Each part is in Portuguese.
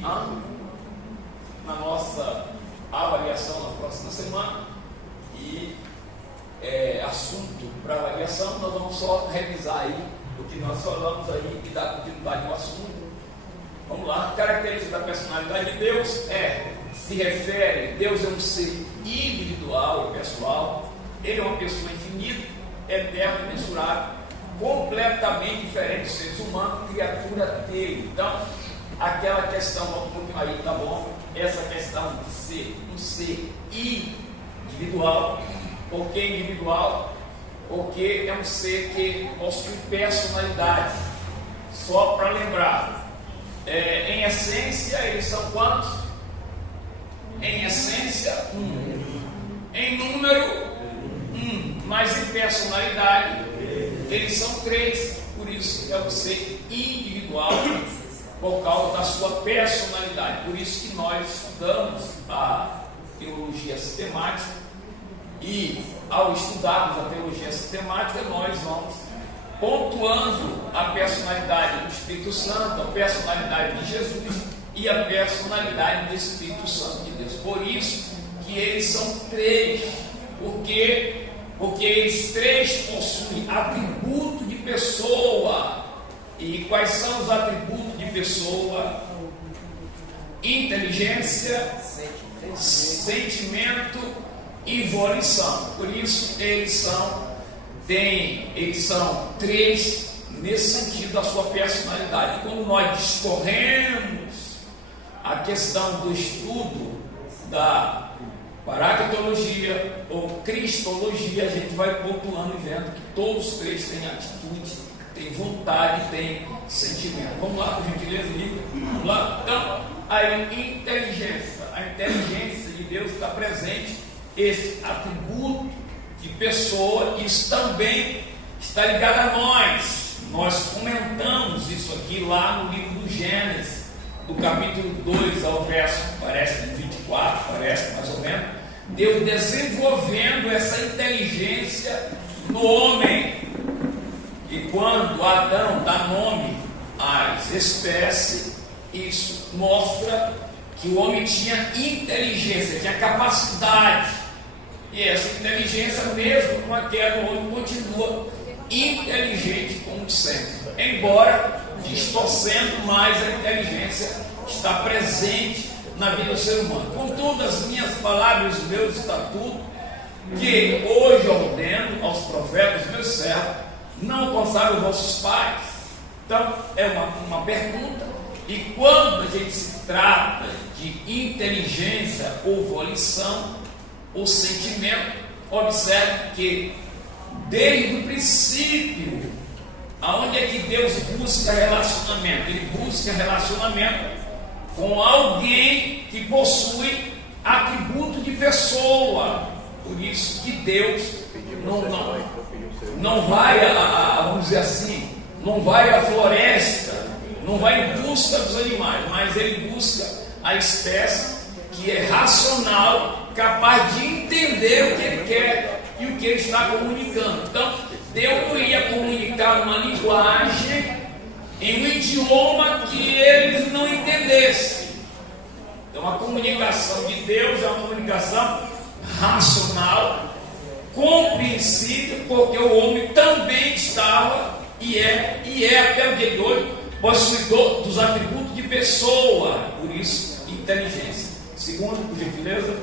na nossa avaliação na próxima semana. E assunto para avaliação, nós vamos só revisar aí o que nós falamos aí e dar continuidade ao assunto. Vamos lá. Característica da personalidade de Deus se refere, Deus é um ser individual e pessoal, Ele é uma pessoa infinita, eterna e mensurável, completamente diferente dos seres humanos, criatura dele. Então, aquela questão, vamos um pouquinho aí, tá bom? Essa questão de ser um ser individual. Por que individual? Porque é um ser que possui personalidade. Só para lembrar, em essência, eles são quantos? Em essência, um. Em número, um. Mas em personalidade, eles são três. Por isso é um ser individual, por causa da sua personalidade. Por isso que nós estudamos a teologia sistemática. E ao estudarmos a teologia sistemática, nós vamos pontuando a personalidade do Espírito Santo, a personalidade de Jesus e a personalidade do Espírito Santo de Deus. Por isso que eles são três, porque eles três possuem atributo de pessoa. E quais são os atributos de pessoa? Inteligência, sentimento e volição. Por isso eles são três nesse sentido da sua personalidade. Quando nós discorremos a questão do estudo da paractologia ou cristologia, a gente vai pontuando e vendo que todos os três têm atitude, têm vontade, têm sentimento. Vamos lá, por gentileza, livro. Vamos lá. Então, a inteligência de Deus está presente. Esse atributo de pessoa, isso também está ligado a nós. Nós comentamos isso aqui lá no livro do Gênesis, do capítulo 2 ao verso, parece 24, parece mais ou menos. Deus desenvolvendo essa inteligência no homem. E quando Adão dá nome às espécies, isso mostra que o homem tinha inteligência, tinha capacidade. E essa inteligência, mesmo com a queda, o homem continua inteligente como sempre. Embora distorcendo mais, a inteligência está presente na vida do ser humano. Contudo, as minhas palavras, os meus estatutos, que hoje ordeno aos profetas, meus servos, não consagrem os vossos pais. Então, é uma pergunta. E quando a gente se trata de inteligência ou volição, o sentimento, observe que desde o princípio, aonde é que Deus busca relacionamento? Ele busca relacionamento com alguém que possui atributo de pessoa. Por isso que Deus não vai vamos dizer assim, não vai à floresta, não vai em busca dos animais, mas ele busca a espécie que é racional, capaz de entender o que ele quer e o que ele está comunicando. Então, Deus não ia comunicar uma linguagem em um idioma que eles não entendessem. Então, a comunicação de Deus é uma comunicação racional, compreensível, porque o homem também estava e é até o dia de hoje possuidor dos atributos de pessoa, por isso, inteligência. Segundo, por gentileza,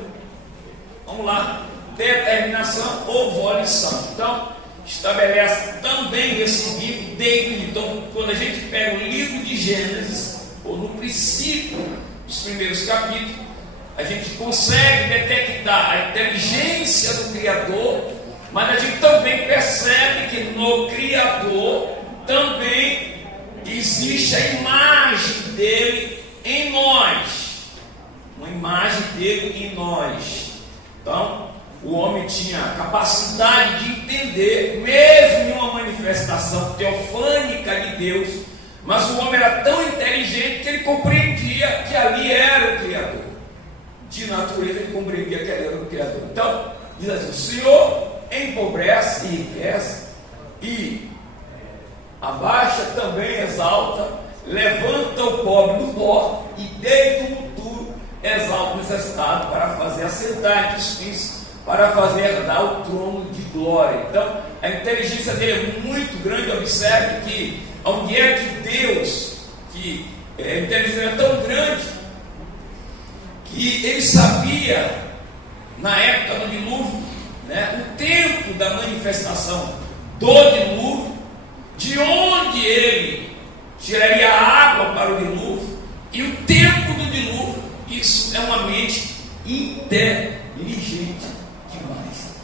vamos lá, determinação ou volição. Então, estabelece também esse livro dentro. Então, quando a gente pega o livro de Gênesis, ou no princípio dos primeiros capítulos, a gente consegue detectar a inteligência do Criador, mas a gente também percebe que no Criador também existe a imagem dele em nós. Uma imagem dele em nós. Então, o homem tinha a capacidade de entender, mesmo em uma manifestação teofânica de Deus, mas o homem era tão inteligente que ele compreendia que ali era o Criador. De natureza, ele compreendia que ali era o Criador. Então, diz assim: o Senhor empobrece e enriquece, e abaixa também exalta, levanta o pobre do pó e desde o futuro exalta o necessitado para fazer assentar entre os filhos, para fazer herdar o trono de glória. Então, a inteligência dele é muito grande. Observe que onde é que Deus, que a inteligência é tão grande, que ele sabia, na época do dilúvio, né, o tempo da manifestação do dilúvio, de onde ele tiraria água para o dilúvio, e o tempo do dilúvio. Isso é uma mente inteligente demais.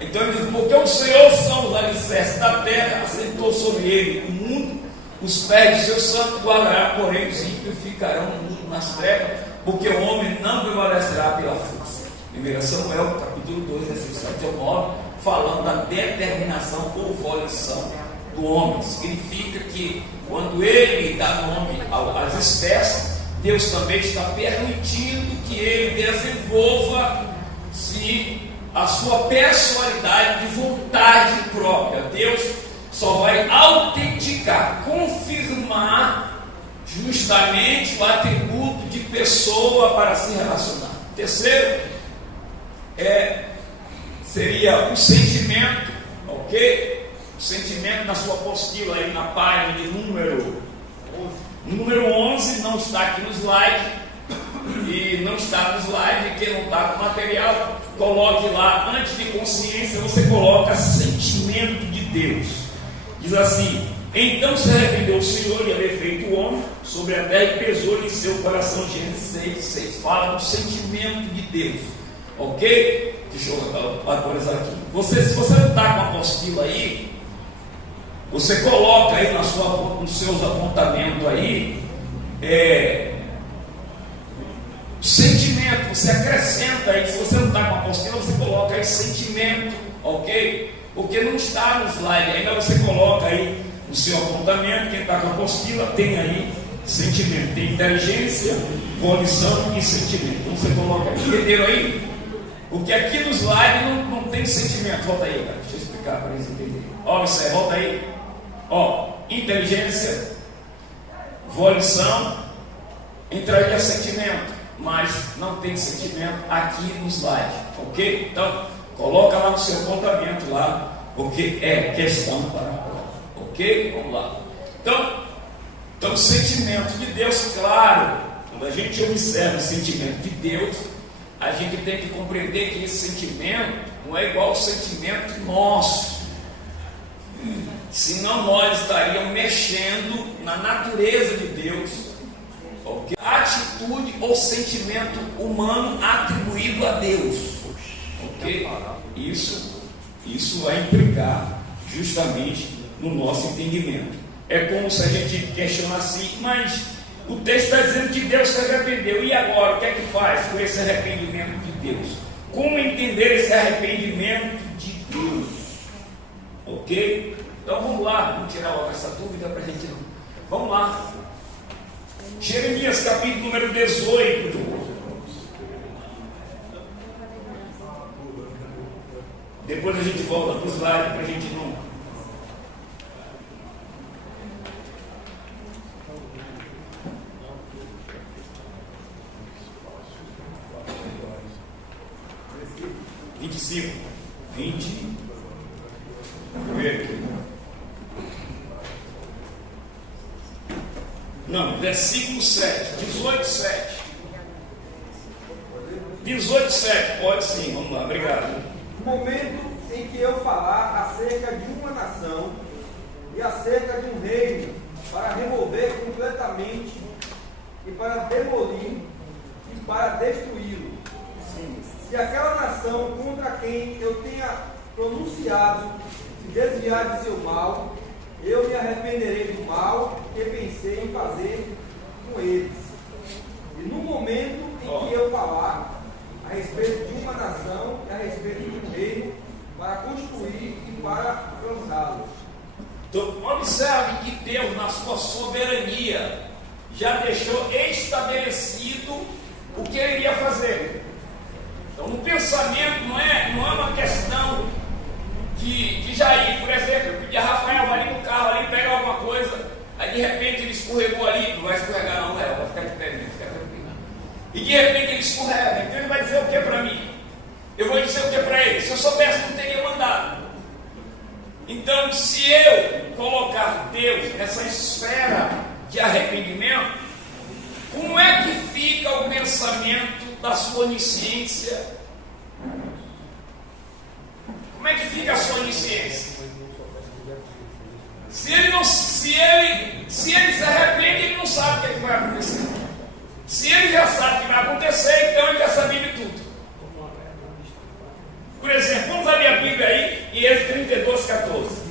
Então ele diz: porque o Senhor são os alicerces da terra, assentou sobre ele o mundo, os pés de seus santos guardará, porém os ímpios ficarão no mundo nas trevas, porque o homem não prevalecerá pela força. 1 Samuel, capítulo 2, versículo 7 ao 9, falando da determinação ou volição do homem. Significa que quando ele dá nome às espécies, Deus também está permitindo que ele desenvolva a sua personalidade de vontade própria. Deus só vai autenticar, confirmar justamente o atributo de pessoa para se relacionar. Terceiro, seria o sentimento, ok? O sentimento na sua apostila aí na página de número 11, não está aqui no slide, e não está no slide, quem não está com material, coloque lá, antes de consciência, você coloca sentimento de Deus. Diz assim: então se arrependeu o Senhor e havia feito o homem sobre a terra e pesou-lhe em seu coração. Gênesis 6, fala do sentimento de Deus, ok? Deixa eu atualizar aqui. Se você não está com a apostila aí, você coloca aí nos seus apontamentos aí, sentimento, você acrescenta aí. Se você não está com a apostila, você coloca aí sentimento, ok? Porque não está no slide ainda, você coloca aí no seu apontamento. Quem está com a apostila tem aí sentimento, tem inteligência, volição e sentimento. Então você coloca aí, entenderam aí? Porque aqui no slide não tem sentimento. Volta aí, cara, deixa eu explicar para eles entenderem. Ó, isso aí, volta aí. Ó, inteligência, volição, entraria sentimento, mas não tem sentimento aqui no slide, ok? Então, coloca lá no seu apontamento lá, porque é questão para a prova, ok? Vamos lá. Então, o sentimento de Deus, claro, quando a gente observa o sentimento de Deus, a gente tem que compreender que esse sentimento não é igual ao sentimento nosso. Senão nós estaríamos mexendo na natureza de Deus, okay? Atitude ou sentimento humano atribuído a Deus, ok? Isso vai implicar justamente no nosso entendimento. É como se a gente questiona assim: mas o texto está dizendo que Deus se arrependeu, e agora o que é que faz com esse arrependimento de Deus? Como entender esse arrependimento de Deus? Ok? Então vamos lá, vamos tirar logo essa dúvida para a gente não. Vamos lá. Jeremias capítulo número 18. Depois a gente volta para o slide para a gente não. Versículo 7, 18:7. 18:7, pode sim, vamos lá, obrigado. No momento em que eu falar acerca de uma nação e acerca de um reino, para remover completamente e para demolir e para destruí-lo, se aquela nação contra quem eu tenha pronunciado se desviar de seu mal, eu me arrependerei do mal que pensei em fazer com eles. E no momento em que eu falar a respeito de uma nação e a respeito de um reino, para construir e para plantá-los. Então, observe que Deus, na sua soberania, já deixou estabelecido o que ele iria fazer. Então, no pensamento não é uma questão de Jair, por exemplo. Eu pedi a Rafael, vai ali no carro ali, pegar alguma coisa, aí de repente ele escorregou ali. E de repente ele escorrega. Então ele vai dizer o que para mim? Eu vou dizer o que para ele? Se eu soubesse, não teria mandado. Então, se eu colocar Deus nessa esfera de arrependimento, como é que fica o pensamento da sua onisciência? Como é que fica a sua onisciência? Se ele se arrepende, ele não sabe o que vai acontecer. Se ele já sabe o que vai acontecer, então ele já sabia de tudo. Por exemplo, vamos abrir a Bíblia aí, em Êxodo 32, 14.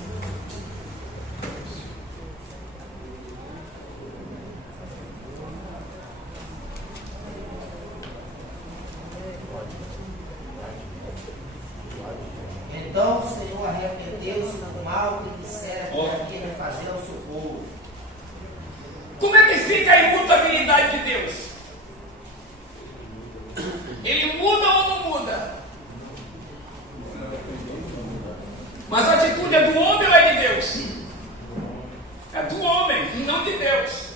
Então o Senhor arrependeu-se do mal que dissera que havia fazer ao seu povo. Como é que fica a imutabilidade de Deus? Ele muda ou não muda? Mas a atitude é do homem ou é de Deus? É do homem, não de Deus.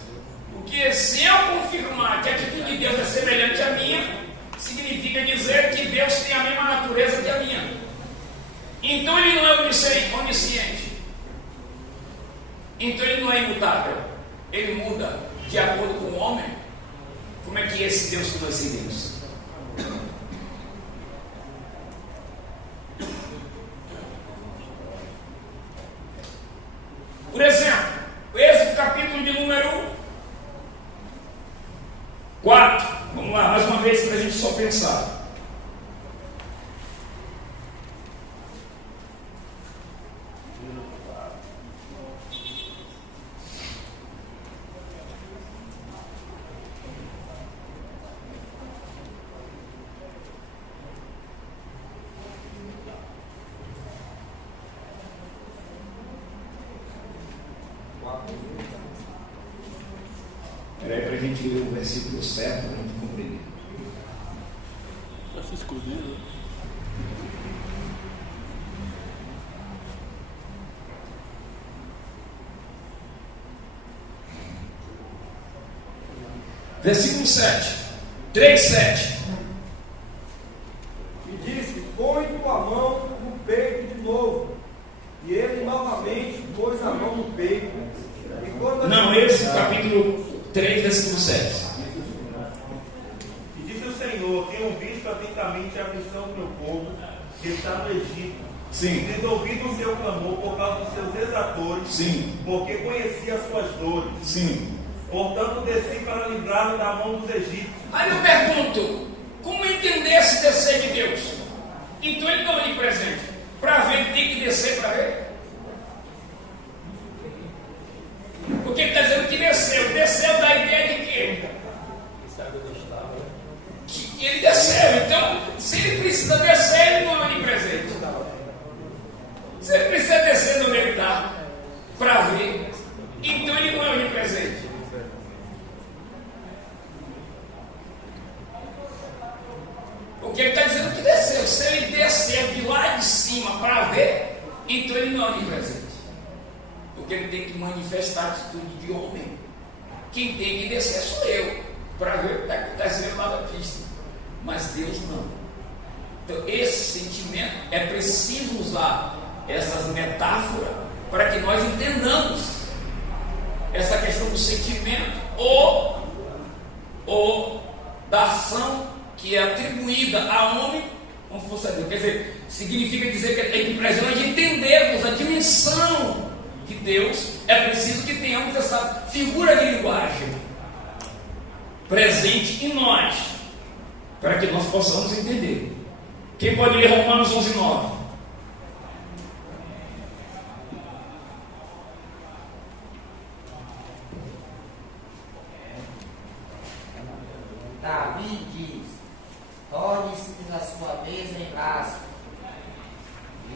Porque se eu confirmar que a atitude de Deus é semelhante à minha, significa dizer que Deus tem a mesma natureza que a minha. Então ele não é onisciente. Então ele não é imutável. Ele muda de acordo com o homem. Como é que é esse Deus que nós seguimos? Por exemplo, esse capítulo de número 4. Vamos lá, mais uma vez para a gente só pensar. Peraí, para a gente ler o versículo certo, para a gente compreender. Vai se esconder. Versículo 7. 3:7. E disse: põe tua mão no peito de novo. E ele novamente pôs a mão no peito. E quando Não, esse capítulo 3, versículo 7. E disse o Senhor: tenho visto atentamente a aflição do meu povo que está no Egito. Sim. Tendo ouvido o seu clamor por causa dos seus exatores, Sim. porque conhecia as suas dores. Sim. Portanto, desci para livrar-me da mão dos egípcios. Aí eu pergunto, como entender esse descer de Deus? Então ele não de presente. Para ver, ele tem que descer para ver. Porque ele está dizendo que desceu. Desceu da ideia de quê? Que ele desceu. Então, se ele precisa descer, ele não é de presente. Se ele precisa descer onde ele está para ver, então ele não é onipresente. Porque ele está dizendo que desceu. Se ele descer de lá de cima para ver, então ele não é onipresente. Porque ele tem que manifestar a atitude de homem. Quem tem que descer sou eu, para ver o que está acontecendo lá na pista. Mas Deus não. Então esse sentimento, é preciso usar essas metáforas para que nós entendamos essa questão do sentimento ou da ação que é atribuída a homem como fosse a Deus. Quer dizer, significa dizer que para nós entendermos a dimensão de Deus, é preciso que tenhamos essa figura de linguagem presente em nós, para que nós possamos entender. Quem pode ler Romanos 11:9? Davi diz: torne-se a sua mesa em laço,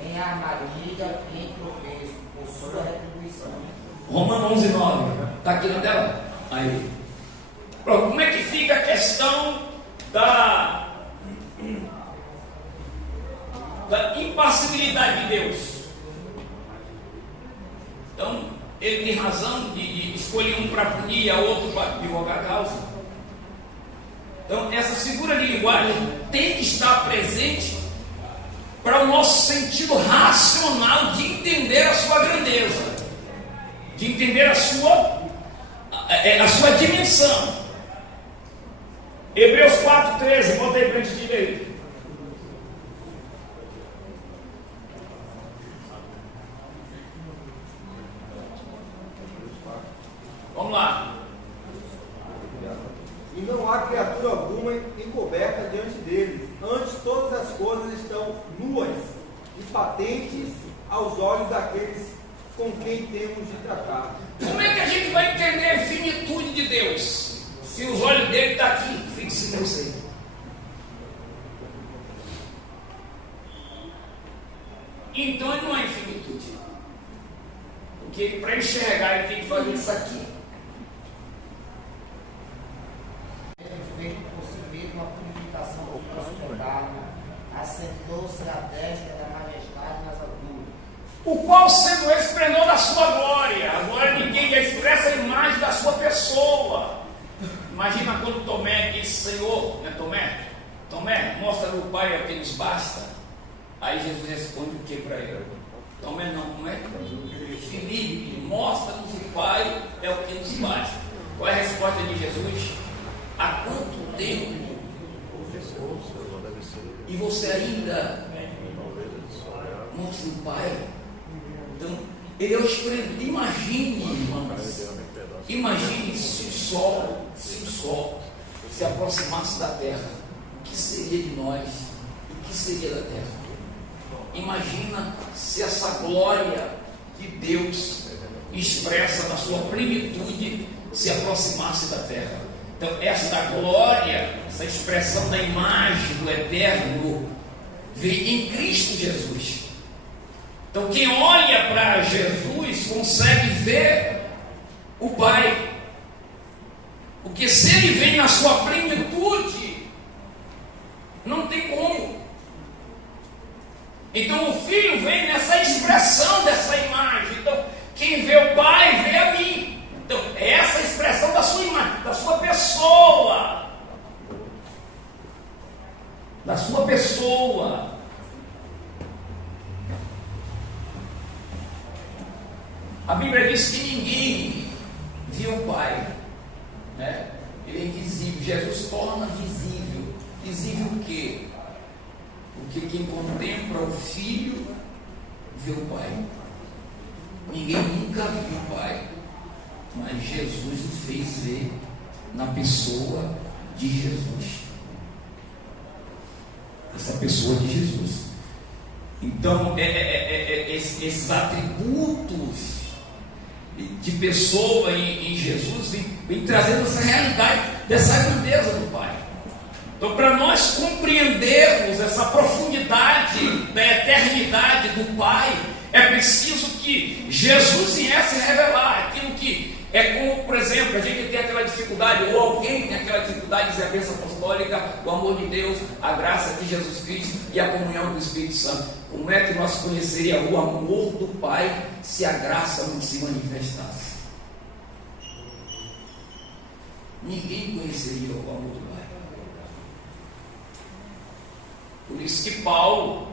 em armadilha e em tropeço, por sua retribuição. Romanos 11:9. Está aqui na tela? Aí. Pronto, como é que fica a questão da impassibilidade de Deus? Então, ele tem razão de escolher um para punir e a outro para divulgar a causa. Então, essa essa figura de linguagem tem que estar presente para o nosso sentido racional de entender a sua grandeza, de entender a sua dimensão. Hebreus 4,13, bota aí para a gente ler. Vamos lá. E não há criatura alguma encoberta diante deles. Antes, todas as coisas estão nuas e patentes aos olhos daqueles com quem temos de tratar. Como é que a gente vai entender a infinitude de Deus se os olhos dele estão aqui, fixos em você? Então ele não é infinitude. Porque para enxergar ele tem que fazer isso aqui. Feito por si mesmo a purificação do nosso pecado, assentou-se à destra da majestade nas alturas. O qual sendo o esplendor da sua glória. Agora ninguém expressa a imagem da sua pessoa. Imagina quando Tomé disse: Senhor, né, Tomé, mostra o Pai é o que nos basta. Aí Jesus responde o que para ele? Tomé não, como é? Filipe, mostra-nos o Pai é o que nos basta. Qual é a resposta de Jesus? Há quanto tempo? E você ainda mostra o Pai? Então, ele é o esplendor. Imagine, irmãos, imagine se o Sol se aproximasse da Terra, o que seria de nós? O que seria da Terra? Imagina se essa glória de Deus expressa na sua plenitude se aproximasse da Terra. Então, esta glória, essa expressão da imagem do Eterno veio em Cristo Jesus. Então, quem olha para Jesus consegue ver o Pai. Porque se ele vem na sua plenitude, não tem como. Então, o Filho vem nessa expressão dessa imagem. Então, quem vê o Pai, vê a mim. Então, é essa expressão da sua imagem, da sua pessoa. Da sua pessoa. A Bíblia diz que ninguém viu o Pai, né? Ele é invisível. Jesus torna visível. Visível o quê? Porque quem contempla o Filho vê o Pai. Ninguém nunca viu o Pai, mas Jesus o fez ver na pessoa de Jesus. Essa pessoa de Jesus. Então, esses atributos de pessoa em Jesus vem trazendo essa realidade dessa grandeza do Pai. Então, para nós compreendermos essa profundidade da eternidade do Pai, é preciso que Jesus viesse revelar aquilo que é como, por exemplo, a gente tem aquela dificuldade, ou alguém tem aquela dificuldade de dizer a bênção apostólica, o amor de Deus, a graça de Jesus Cristo e a comunhão do Espírito Santo. Como é que nós conheceríamos o amor do Pai se a graça não se manifestasse? Ninguém conheceria o amor do Pai. Por isso que Paulo,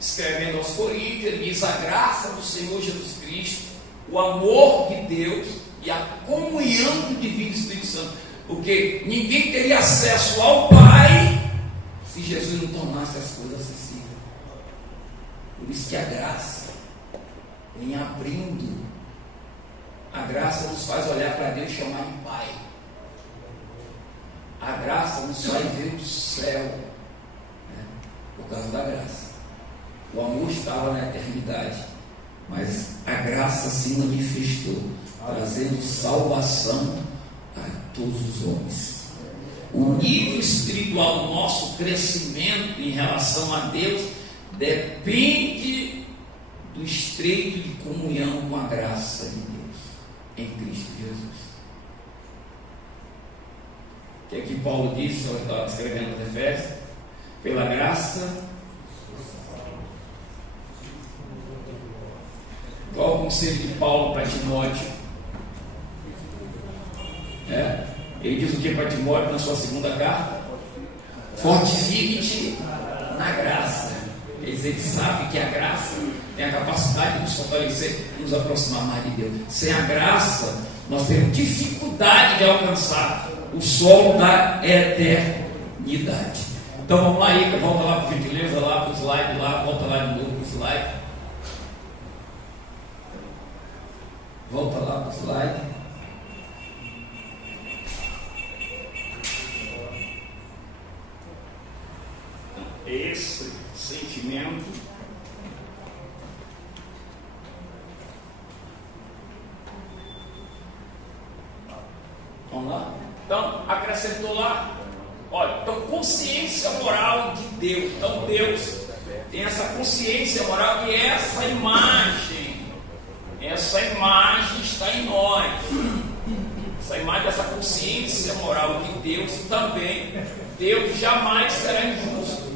escrevendo aos Coríntios, ele diz: a graça do Senhor Jesus Cristo, o amor de Deus e a comunhão do Divino Espírito Santo. Porque ninguém teria acesso ao Pai se Jesus não tornasse as coisas acessíveis. Por isso que a graça vem abrindo. A graça nos faz olhar para Deus e chamar de Pai. A graça nos faz ver o céu, né? Por causa da graça. O amor estava na eternidade, mas a graça se manifestou, trazendo salvação a todos os homens. O nível espiritual do nosso crescimento em relação a Deus depende do estreito de comunhão com a graça de Deus em Cristo Jesus. O que é que Paulo disse? Eu estava escrevendo aos Efésios. Pela graça. Qual o conselho de Paulo para Timóteo? Ele diz o que para Timóteo na sua segunda carta? Fortifique-te na graça. Ele sabe que a graça tem a capacidade de nos fortalecer, nos aproximar mais de Deus. Sem a graça, nós temos dificuldade de alcançar o solo da eternidade. Então vamos lá, aí, volta lá por gentileza, lá para o slide, lá, volta lá de novo para o slide. Volta lá para o slide. Esse sentimento vamos lá? Então, acrescentou lá, olha, então consciência moral de Deus. Então Deus tem essa consciência moral e essa imagem está em nós. Essa imagem, essa consciência moral de Deus também. Deus jamais será injusto.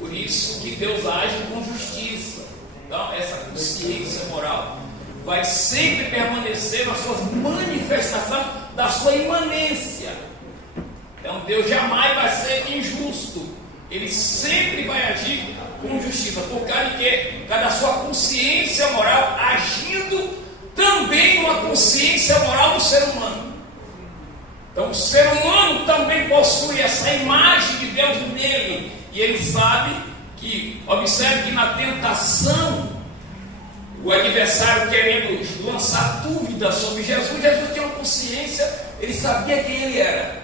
Por isso que Deus age com justiça. Então, essa consciência moral vai sempre permanecer nas suas manifestações da sua imanência. Então, Deus jamais vai ser injusto. Ele sempre vai agir com justiça. Por causa de quê? Por causa da sua consciência moral agindo também numa consciência moral do ser humano. Então, o ser humano também possui essa imagem de Deus nele. E ele sabe que, observe que na tentação, o adversário querendo lançar dúvidas sobre Jesus, Jesus tinha uma consciência, ele sabia quem ele era.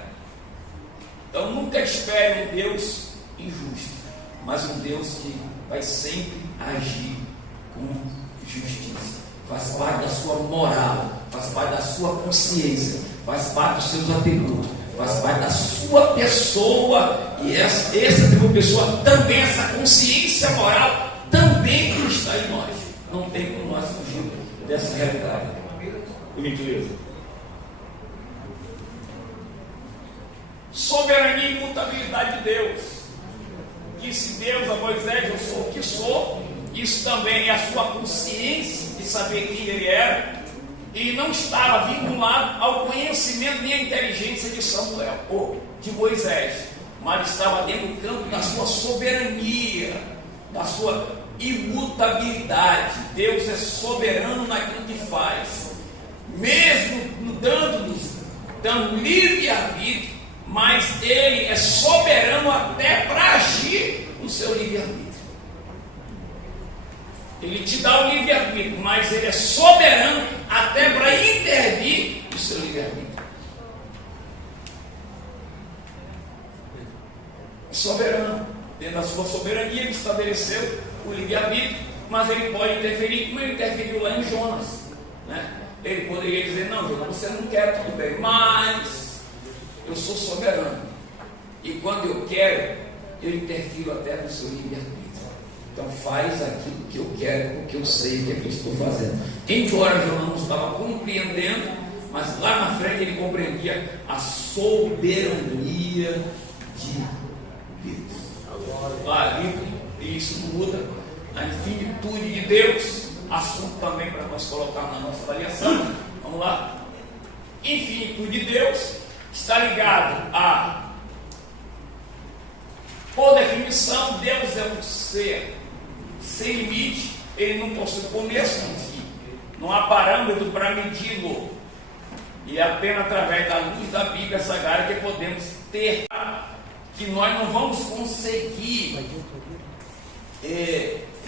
Então nunca espere um Deus injusto, mas um Deus que vai sempre agir com justiça. Faz parte da sua moral, faz parte da sua consciência, faz parte dos seus atributos, faz parte da sua pessoa. E essa tipo de pessoa também, essa consciência moral também está em nós. Não tem como nós fugir dessa realidade. Por gentileza. Soberania e imutabilidade de Deus. Disse Deus a Moisés: eu sou o que sou. Isso também é a sua consciência de saber quem ele era. E não estava vinculado ao conhecimento nem à inteligência de Samuel ou de Moisés, mas estava dentro do campo da sua soberania, da sua imutabilidade. Deus é soberano naquilo que faz, mesmo dando livre-arbítrio, mas Ele é soberano até para agir no seu livre-arbítrio. Ele te dá o livre-arbítrio, mas Ele é soberano até para intervir no seu livre-arbítrio. Soberano, dentro da sua soberania, Ele estabeleceu o livre-arbítrio, mas Ele pode interferir, como Ele interferiu lá em Jonas, né? Ele poderia dizer: não, Jonas, você não quer, tudo bem, mas eu sou soberano, e quando eu quero, eu interfiro até no seu livre-arbítrio. Então faz aquilo que eu quero, porque eu sei o que é que eu estou fazendo. Embora Jonas não estava compreendendo, mas lá na frente ele compreendia a soberania de Deus. Claro, isso não muda a infinitude de Deus. Assunto também para nós colocar na nossa avaliação. Vamos lá. Infinitude de Deus está ligado a, por definição, Deus é um ser sem limite. Ele não possui começo nem fim. Não há parâmetro para medi-lo. E é apenas através da luz da Bíblia Sagrada que podemos ter, que nós não vamos conseguir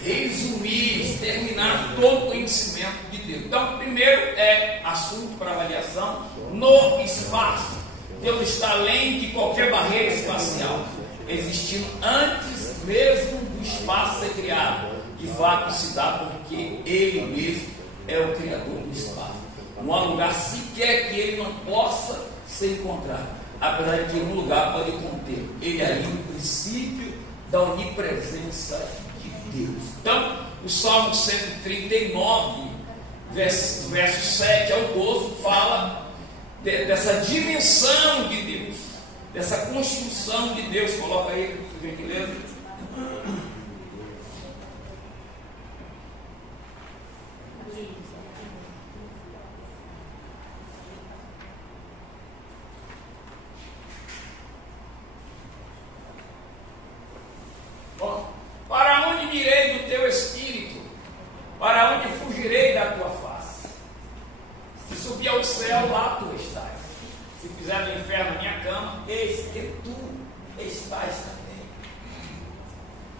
resumir, terminar todo o conhecimento de Deus. Então, primeiro é assunto para avaliação no espaço. Deus está além de qualquer barreira espacial, existindo antes mesmo do espaço ser criado. De fato se dá porque Ele mesmo é o Criador do espaço. Não há lugar sequer que Ele não possa ser encontrado, apesar de que um lugar pode conter. Ele é ali o princípio da onipresença de Deus. Então, o Salmo 139, verso 7 ao 12, fala dessa dimensão de Deus, dessa construção de Deus. Coloca aí, por gentileza. estás também.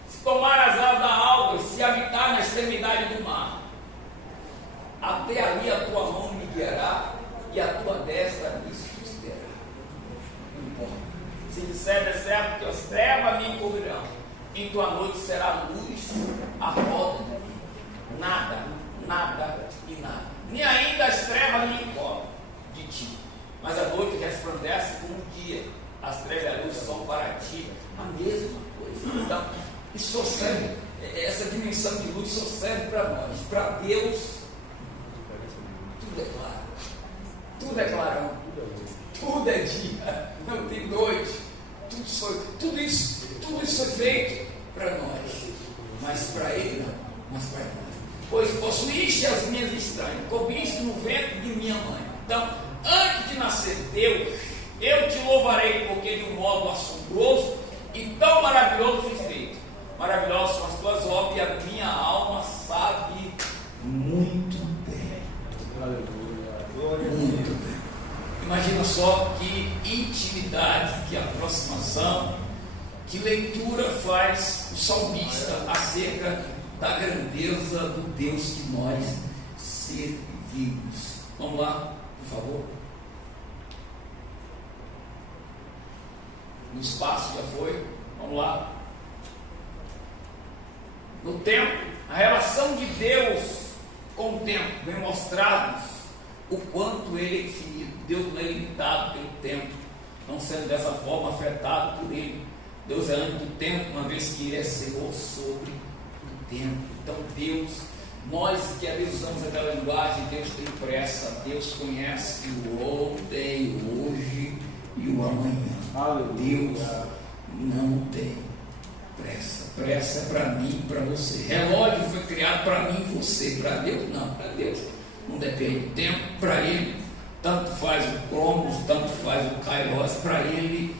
Se tomar as águas da alva, se habitar na extremidade do mar, até ali a tua mão me guiará e a tua destra me susterá. Não importa. Se disser de certo que as trevas me encobrirão, em tua noite será luz a roda de mim. Nada, nada e nada. Nem ainda as trevas me encobrem de ti. Mas a noite resplandece como o dia. As trevas e a luz são para ti a mesma coisa. Então, isso só serve, essa dimensão de luz só serve para nós. Para Deus, tudo é claro. Tudo é clarão. Tudo é dia. Não tem noite. Tudo isso foi feito para nós. Mas para Ele não. Mas para nós. Pois possuíste as minhas estranhas, coubiste no ventre de minha mãe. Então, antes de nascer Deus, eu te louvarei, porque de um modo assombroso e tão maravilhoso fiz feito. Maravilhosas são as tuas obras e a minha alma sabe muito bem. Muito bem. Imagina só que intimidade, que aproximação, que leitura faz o salmista acerca da grandeza do Deus que nós servimos. Vamos lá, por favor. No espaço já foi. Vamos lá. No tempo, a relação de Deus com o tempo vem mostrar-nos o quanto Ele é infinito. Deus não é limitado pelo tempo, não sendo dessa forma afetado por Ele. Deus é antes do tempo, uma vez que Ele é Senhor sobre o tempo. Então Deus, nós que às vezes usamos aquela linguagem, Deus tem pressa, Deus conhece o ontem, o hoje e o amanhã. Deus não tem pressa. Pressa é para mim e para você. Relógio foi criado para mim e você. Para Deus não. Para Deus não depende do tempo. Para Ele tanto faz o Cronos, tanto faz o Kairos. Para Ele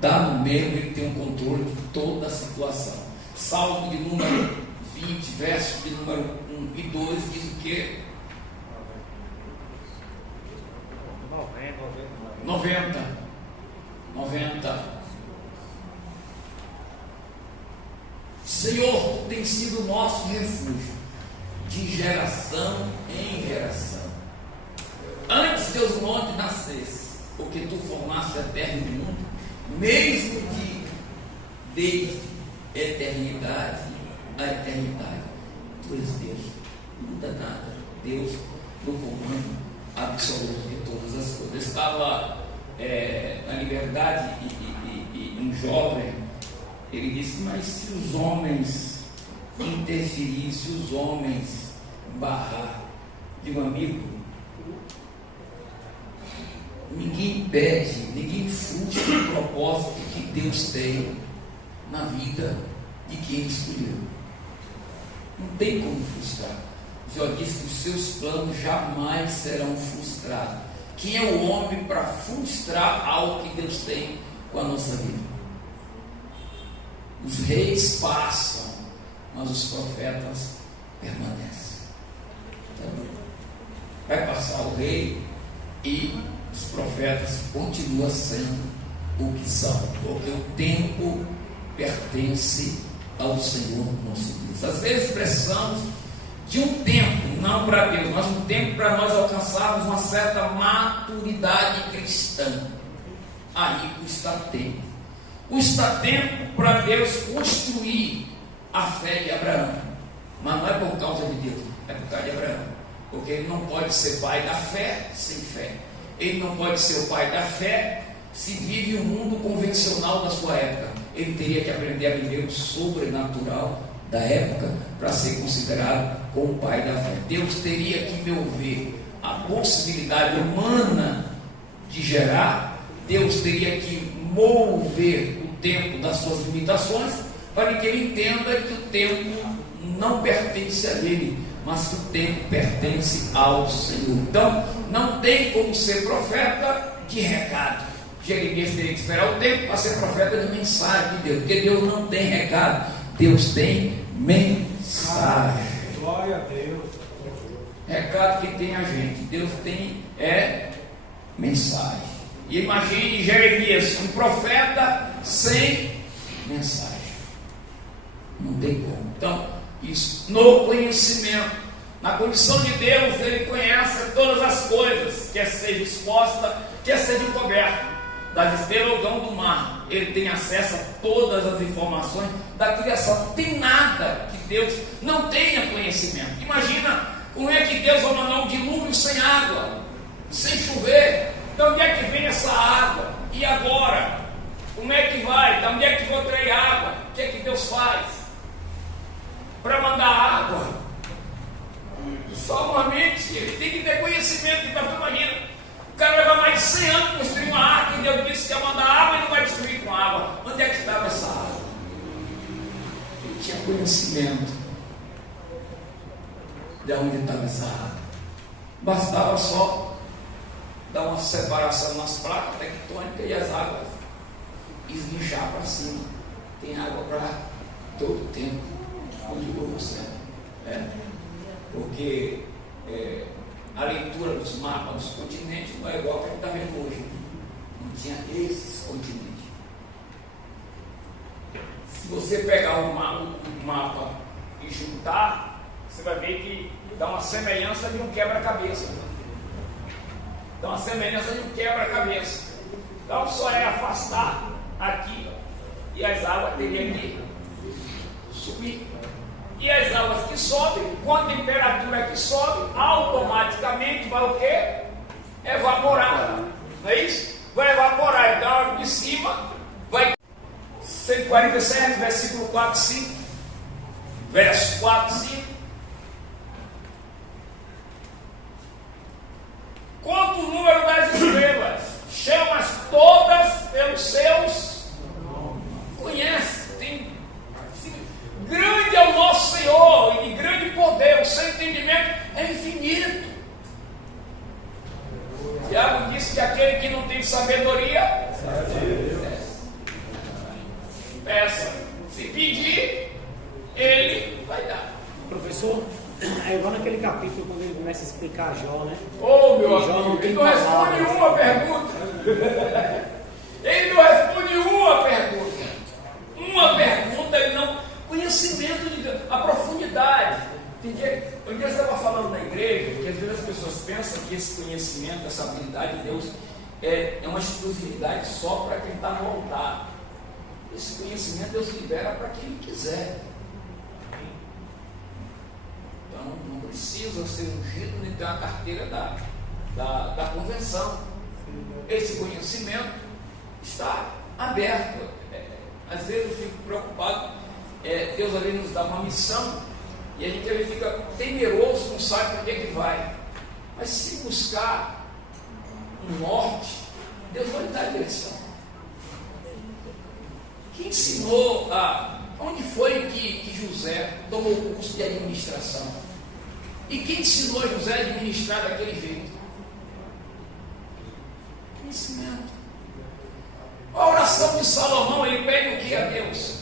dá no mesmo. Ele tem um controle de toda a situação. Salmo de número 20, versos de número 1 e 2 diz o quê? 90. Senhor, tu tens sido o nosso refúgio, de geração em geração. Antes que os montes nascessem, porque tu formaste a terra e o mundo, mesmo desde eternidade a eternidade. Tu és Deus, não muda nada. Deus no comando absoluto de todas as coisas. Eu estava na Liberdade e um jovem, ele disse, mas se os homens interferirem, se os homens barrar, digo, amigo, ninguém impede, ninguém frustra o propósito que Deus tem na vida de quem Ele escolheu. Não tem como frustrar. Já disse que os seus planos jamais serão frustrados. Quem é o homem para frustrar algo que Deus tem com a nossa vida? Os reis passam, mas os profetas permanecem. Então, vai passar o rei e os profetas continuam sendo o que são, porque o tempo pertence ao Senhor nosso Deus. Às vezes precisamos de um tempo, não para Deus, mas um tempo para nós alcançarmos uma certa maturidade cristã. Aí custa tempo. Custa tempo para Deus construir a fé de Abraão. Mas não é por causa de Deus, é por causa de Abraão. Porque ele não pode ser pai da fé sem fé. Ele não pode ser o pai da fé se vive o mundo convencional da sua época. Ele teria que aprender a viver o sobrenatural da época para ser considerado como o pai da fé. Deus teria que mover a possibilidade humana de gerar. Deus teria que mover o tempo das suas limitações para que ele entenda que o tempo não pertence a ele, mas que o tempo pertence ao Senhor. Então, não tem como ser profeta de recado. Jeremias teria que esperar o tempo para ser profeta de mensagem de Deus, porque Deus não tem recado, Deus tem mensagem. Glória a Deus. Recado que tem a gente, Deus tem mensagem. E imagine Jeremias, um profeta sem mensagem. Não tem como. Então, isso no conhecimento, na condição de Deus, ele conhece todas as coisas, quer seja exposta, quer seja encoberta, das estrelas ao vão do mar. Ele tem acesso a todas as informações da criação. Não tem nada que Deus não tenha conhecimento. Imagina como é que Deus vai mandar um dilúvio sem água, sem chover. De onde é que vem essa água? E agora? Como é que vai? De onde é que vou trair água? O que é que Deus faz para mandar água? Somente ele tem que ter conhecimento. Então, imagina, o cara leva mais de 100 anos para construir uma arca e Deus disse que ia mandar água e não vai destruir com água. Onde é que estava essa água? Ele tinha conhecimento de onde estava essa água. Bastava só dar uma separação nas placas tectônicas e as águas esguichar para cima. Tem água para todo o tempo, onde você porque a leitura dos mapas dos continentes não é igual a que a gente está vendo hoje. Não tinha esses continentes. Se você pegar um mapa e juntar, você vai ver que dá uma semelhança de um quebra-cabeça. Dá uma semelhança de um quebra-cabeça. Então só é afastar aqui e as águas teriam que subir. E as águas que sobem, com a temperatura que sobe, automaticamente vai o quê? Evaporar. Não é isso? Vai evaporar. Então a água de cima vai. 147, versículo 4, 5. Verso 4, 5. Conta o número das estrelas, chama-as todas pelos seus. Conhece, tem. Grande é o nosso Senhor e de grande poder, o seu entendimento é infinito. Tiago disse que aquele que não tem sabedoria, peça. Se pedir, ele vai dar. Professor, é igual naquele capítulo quando ele começa a explicar Jó, né? Ô meu Jó amigo, não tem ele não responde palavras. uma pergunta. Ele não responde uma pergunta. Uma pergunta, ele não. Conhecimento de Deus, a profundidade. Um dia eu estava falando na igreja que às vezes as pessoas pensam que esse conhecimento, essa habilidade de Deus é uma exclusividade só para quem está no altar. Esse conhecimento Deus libera para quem Ele quiser. Então não precisa ser ungido nem ter uma carteira da convenção. Esse conhecimento está aberto. Às vezes eu fico preocupado. Deus ali nos dá uma missão e a gente ali fica temeroso, não sabe para onde é que vai. Mas se buscar um norte, Deus vai lhe dar a direção. Quem ensinou onde foi que José tomou o curso de administração? E quem ensinou José a administrar daquele jeito? Conhecimento. A oração de Salomão, ele pede o que a Deus?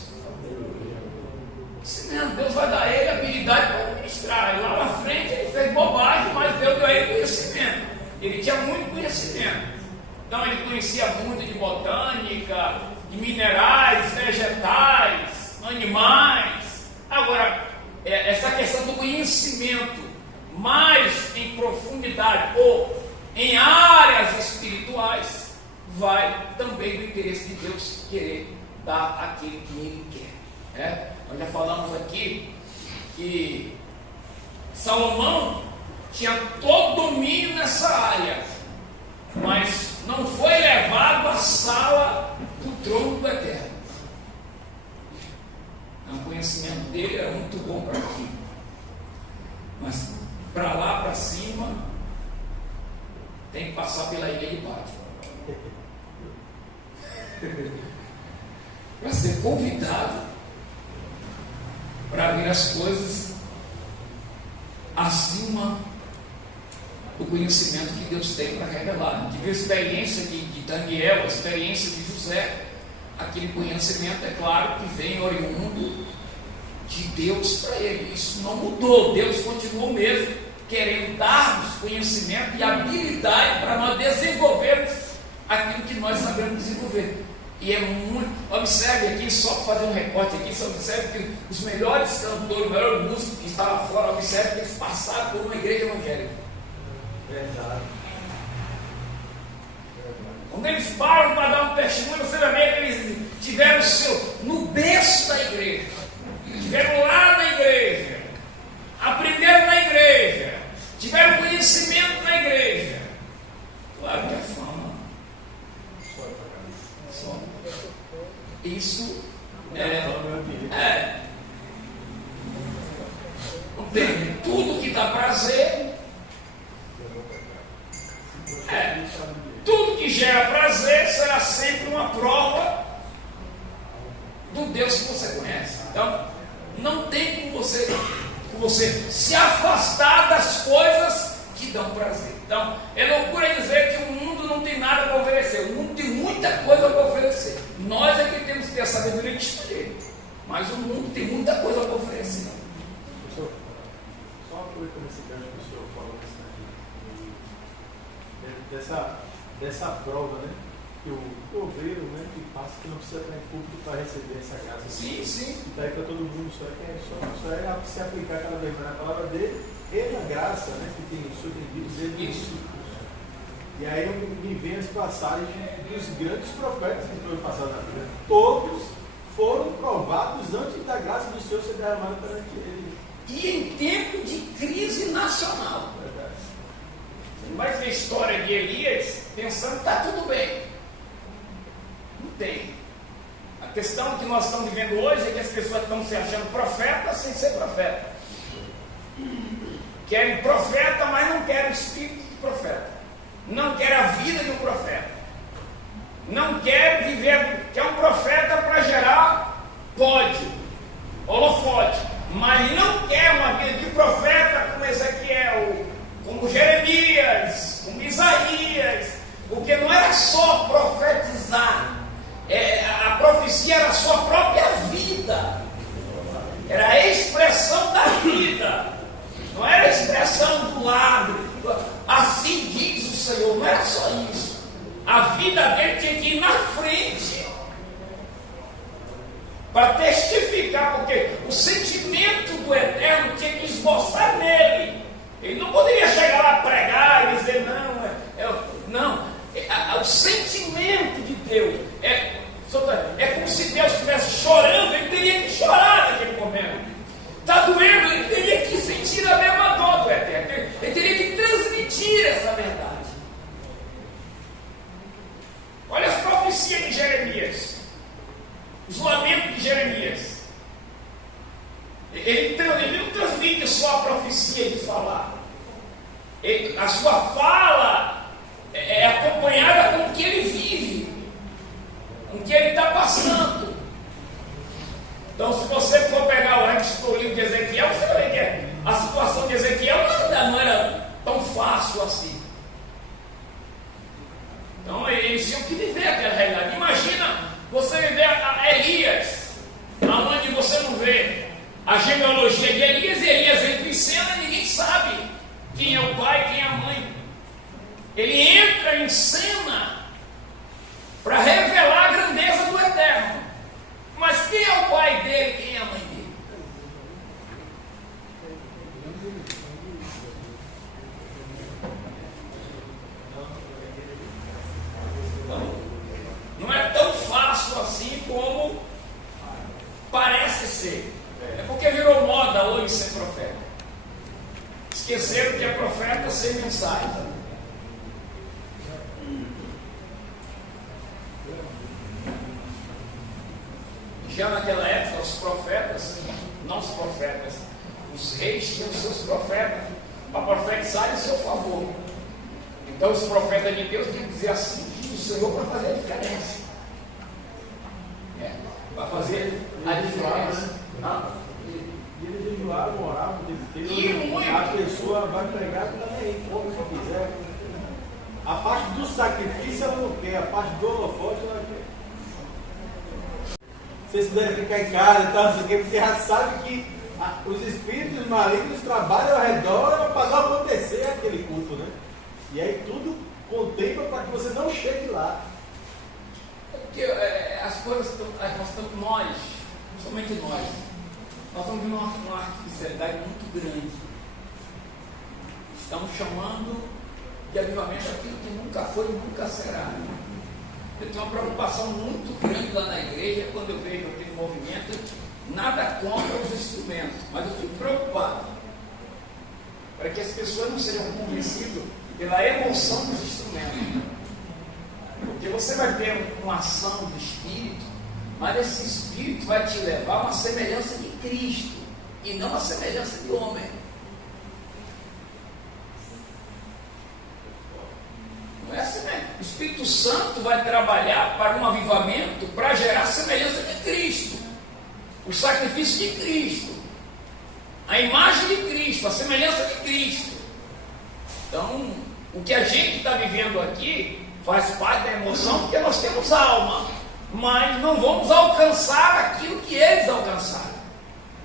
Deus vai dar a ele habilidade para administrar. E lá na frente ele fez bobagem, mas Deus deu a ele conhecimento. Ele tinha muito conhecimento. Então ele conhecia muito de botânica, de minerais, vegetais, animais. Agora, essa questão do conhecimento mais em profundidade ou em áreas espirituais vai também do interesse de Deus querer dar aquele que Ele quer. Nós já falamos aqui que Salomão tinha todo domínio nessa área, mas não foi levado à sala do trono do Eterno. O conhecimento dele era muito bom para aqui, mas para lá, para cima, tem que passar pela ilha de Pátmos para ser convidado para ver as coisas acima do conhecimento que Deus tem para revelar. A gente viu a experiência de Daniel, a experiência de José. Aquele conhecimento, é claro, que vem oriundo de Deus para ele. Isso não mudou. Deus continuou mesmo querendo dar-nos conhecimento e habilidade para nós desenvolvermos aquilo que nós sabemos desenvolver. E é muito. Observe aqui, só para fazer um recorte aqui, só observe que os melhores cantores, os melhores músicos que estavam lá fora, observe que eles passaram por uma igreja evangélica. Verdade. Quando eles param para dar um testemunho, você vai ver que eles tiveram no berço da igreja, estiveram lá na igreja, aprenderam na igreja, tiveram conhecimento na igreja. Claro que é fama. Só. Isso não tem tudo que dá prazer. Tudo que gera prazer será sempre uma prova do Deus que você conhece. Então, não tem como você se afastar das coisas que dão prazer. Então, é loucura dizer que o mundo não tem nada para oferecer. O mundo tem muita coisa para oferecer. Nós é que temos que ter a sabedoria de escolher. Mas o mundo tem muita coisa para oferecer. Professor, só aproveitando esse gancho que o senhor falou dessa prova, né? Que o obreiro, né, que passa, que não precisa estar em público para receber essa graça. Sim. E daí para todo mundo, só é se aplicar cada vez mais na palavra dele e na graça, né, que tem surpreendido dele. Isso. E aí me vem as passagens dos grandes profetas que foram passados na Bíblia. Todos foram provados antes da graça do Senhor ser derramada perante ele. E em tempo de crise nacional. Você não vai ver a história de Elias pensando que está tudo bem. Não tem. A questão que nós estamos vivendo hoje é que as pessoas estão se achando profetas sem ser profeta. Querem profeta, mas não querem o espírito de profeta. Não querem a vida de um profeta. Não querem viver, quer um profeta para gerar pódio, holofote, mas não quer uma vida de profeta como Ezequiel, como Jeremias, como Isaías, porque não era só profetizar, a profecia era a sua própria vida, era a expressão da vida, não era a expressão do lado, assim diz o Senhor, não era só isso, a vida dele tinha que ir na frente, para testificar, porque o sentimento do Eterno tinha que esboçar nele. Ele não poderia chegar lá pregar e dizer, o sentimento de Deus é como se Deus estivesse chorando, ele teria que chorar naquele momento. Está doendo, ele teria que sentir a mesma dor do Eterno, ele teria que transmitir essa verdade. Olha as profecias de Jeremias, os lamentos de Jeremias. Ele não transmite só a profecia de falar. A sua fala é acompanhada com o que ele vive, com o que ele está passando. Então, se você for pegar antes do livro de Ezequiel, você vai ver que a situação de Ezequiel não era tão fácil assim. Então, eles tinham que viver aquela realidade. Imagina você viver a Elias, aonde você não vê a genealogia de Elias, e Elias entra em cena e ninguém sabe quem é o pai e quem é a mãe. Ele entra em cena para revelar a grandeza do Eterno. Mas quem é o pai dele e quem é a mãe dele? Então, não é tão fácil assim como parece ser. É porque virou moda hoje ser profeta. Esqueceram que é profeta sem mensagem. Já naquela época, os profetas, não os profetas, os reis tinham seus profetas para profetizar em seu favor. Então os profetas de Deus tinham que dizer assim, diz o Senhor, para fazer a diferença. Para fazer a diferença. E eles jejuaram, oravam, a pessoa vai pregar também, como que quiser. A parte do sacrifício ela não quer, a parte do holofote ela quer. Vocês devem ficar em casa e tal, não sei o quê, porque já sabe que os espíritos malignos trabalham ao redor para não acontecer aquele culto, né? E aí tudo contempla para que você não chegue lá. Porque as coisas nós, somente nós estamos vivendo uma artificialidade muito grande. Estamos chamando de avivamento aquilo que nunca foi e nunca será. Eu tenho uma preocupação muito grande lá na igreja quando eu vejo aquele movimento, nada contra os instrumentos, mas eu fico preocupado para que as pessoas não sejam convencidas pela emoção dos instrumentos. Porque você vai ter uma ação do Espírito, mas esse Espírito vai te levar a uma semelhança de Cristo e não uma semelhança de homem. Não é assim, né? O Espírito Santo vai trabalhar para um avivamento para gerar a semelhança de Cristo, o sacrifício de Cristo, a imagem de Cristo, a semelhança de Cristo. Então, o que a gente está vivendo aqui faz parte da emoção, porque nós temos alma, mas não vamos alcançar aquilo que eles alcançaram.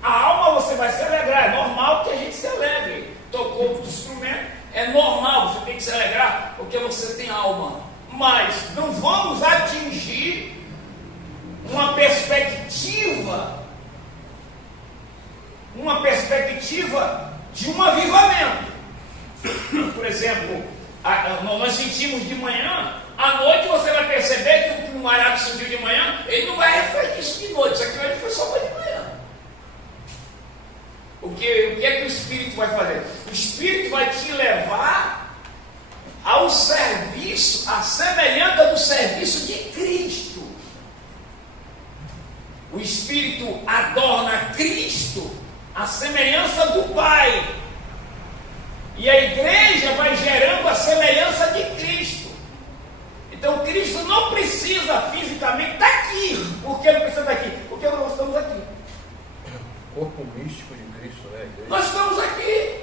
A alma você vai se alegrar, é normal que a gente se alegre. Tocou o instrumento, é normal, você tem que se alegrar porque você tem alma, mas não vamos atingir uma perspectiva de um avivamento. Por exemplo, nós sentimos de manhã, à noite você vai perceber que o marado sentiu de manhã, ele não vai refletir isso de noite, isso aqui hoje foi só para de manhã. O que é que o Espírito vai fazer? O Espírito vai te levar ao serviço, à semelhança do serviço de Cristo. O Espírito adorna Cristo, a semelhança do Pai. E a igreja vai gerando a semelhança de Cristo. Então Cristo não precisa fisicamente estar aqui. Por que não precisa estar aqui? Porque nós estamos aqui. Corpo místico de Cristo, né? Nós estamos aqui.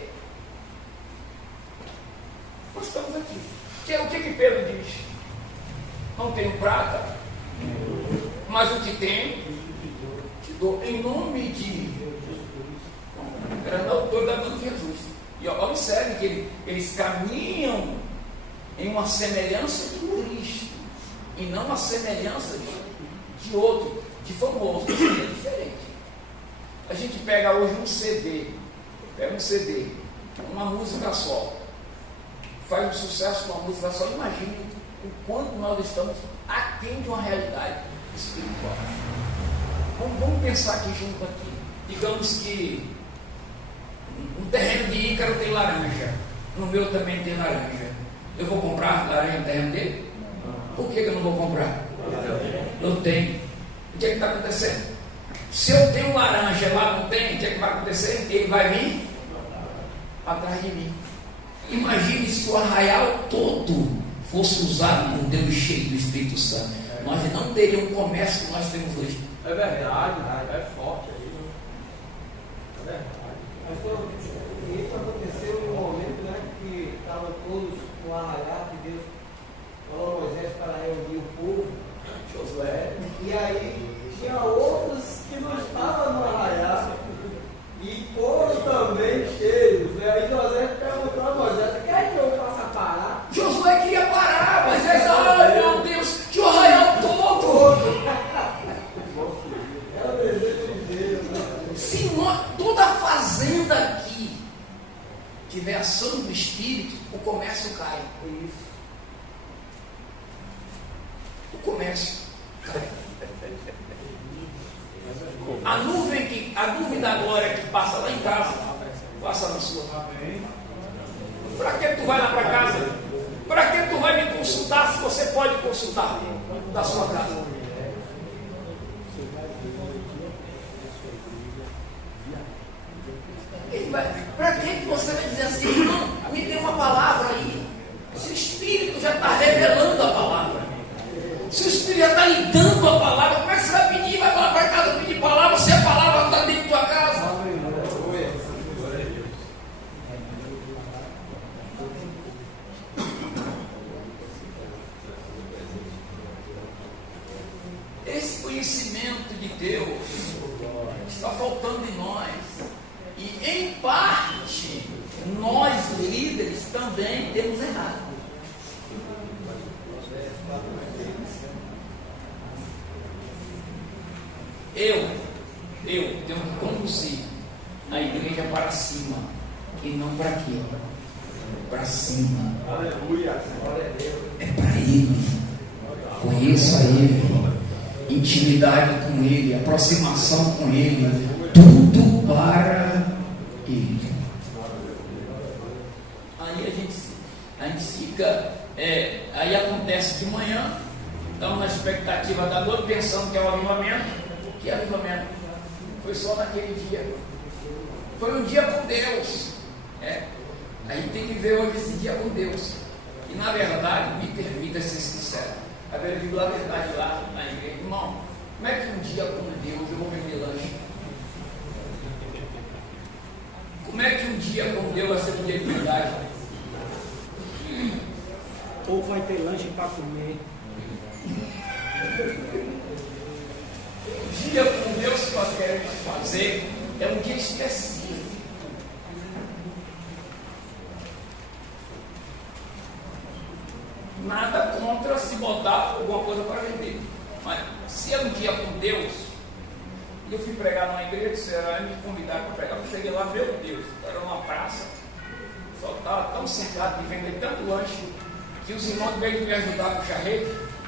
Nós estamos aqui. O que Pedro diz? Não tenho prata, mas o que tenho, te dou em nome de. Era o autor da vida de Jesus. E observe que eles caminham em uma semelhança de Cristo e não uma semelhança de outro, de famoso. É diferente. A gente pega hoje um CD, uma música só, faz um sucesso com uma música só. Imagine o quanto nós estamos aquém de uma realidade espiritual. Vamos pensar aqui junto aqui. Digamos que um terreno de Ícaro tem laranja, no meu também tem laranja. Eu vou comprar laranja no terreno dele? Por que eu não vou comprar? Eu tenho. O que está acontecendo? Se eu tenho laranja lá não tem, o que vai acontecer? Ele vai vir atrás de mim. Imagine se o arraial todo fosse usado por Deus cheio do Espírito Santo. Nós não teríamos o comércio que nós temos hoje. É verdade, é forte aí. É verdade. Mas isso aconteceu no momento, né, que estavam todos com o arraial que Deus falou a Moisés para reunir o povo, Josué, e aí tinha outros que não estavam no arraial e foram também cheios. E aí Josué perguntou a Moisés: quer que eu faça parar? Josué queria parar, mas ai meu Deus, que o arraial todo. É o desejo de Deus, né? Se toda a fazenda aqui tiver ação do Espírito, o comércio cai. Isso. O comércio cai. A nuvem da glória que passa lá em casa, passa na sua. Para que tu vai lá para casa? Para que tu vai me consultar se você pode consultar da sua casa? Para que você vai dizer assim, não, me dê uma palavra aí? Se o Espírito já está revelando a palavra, se o Espírito já está lhe dando a palavra, como é que você vai pedir? Vai lá para casa pedir palavra, se a palavra está dentro da tua casa? Esse conhecimento de Deus está faltando em nós. E em parte, nós líderes também temos errado. Eu tenho que conduzir a igreja para cima e não para quê? Para cima. Aleluia. É para Ele. Conheça Ele, intimidade com Ele, aproximação com Ele, tudo para Ele. Aí a gente fica, aí acontece de manhã, estamos na expectativa da noite, pensando que é o avivamento. Que avivamento? Foi só naquele dia. Foi um dia com Deus. A gente tem que ver hoje esse dia com Deus. E na verdade, me permita ser sincero, a verdade lá na igreja, irmão, como é que um dia com Deus eu vou vender lanche? Como é que um dia com Deus vai ser um dia de verdade? Ou vai ter lanche para comer. O dia com Deus que nós queremos fazer é um dia específico. Nada contra se botar alguma coisa para vender. Mas se é um dia com Deus, e eu fui pregar numa igreja, disseram, me convidaram para pregar. Eu cheguei lá, meu Deus, era uma praça, só estava tão cercado de vender tanto lanche, que os irmãos veio me ajudar com o charrete,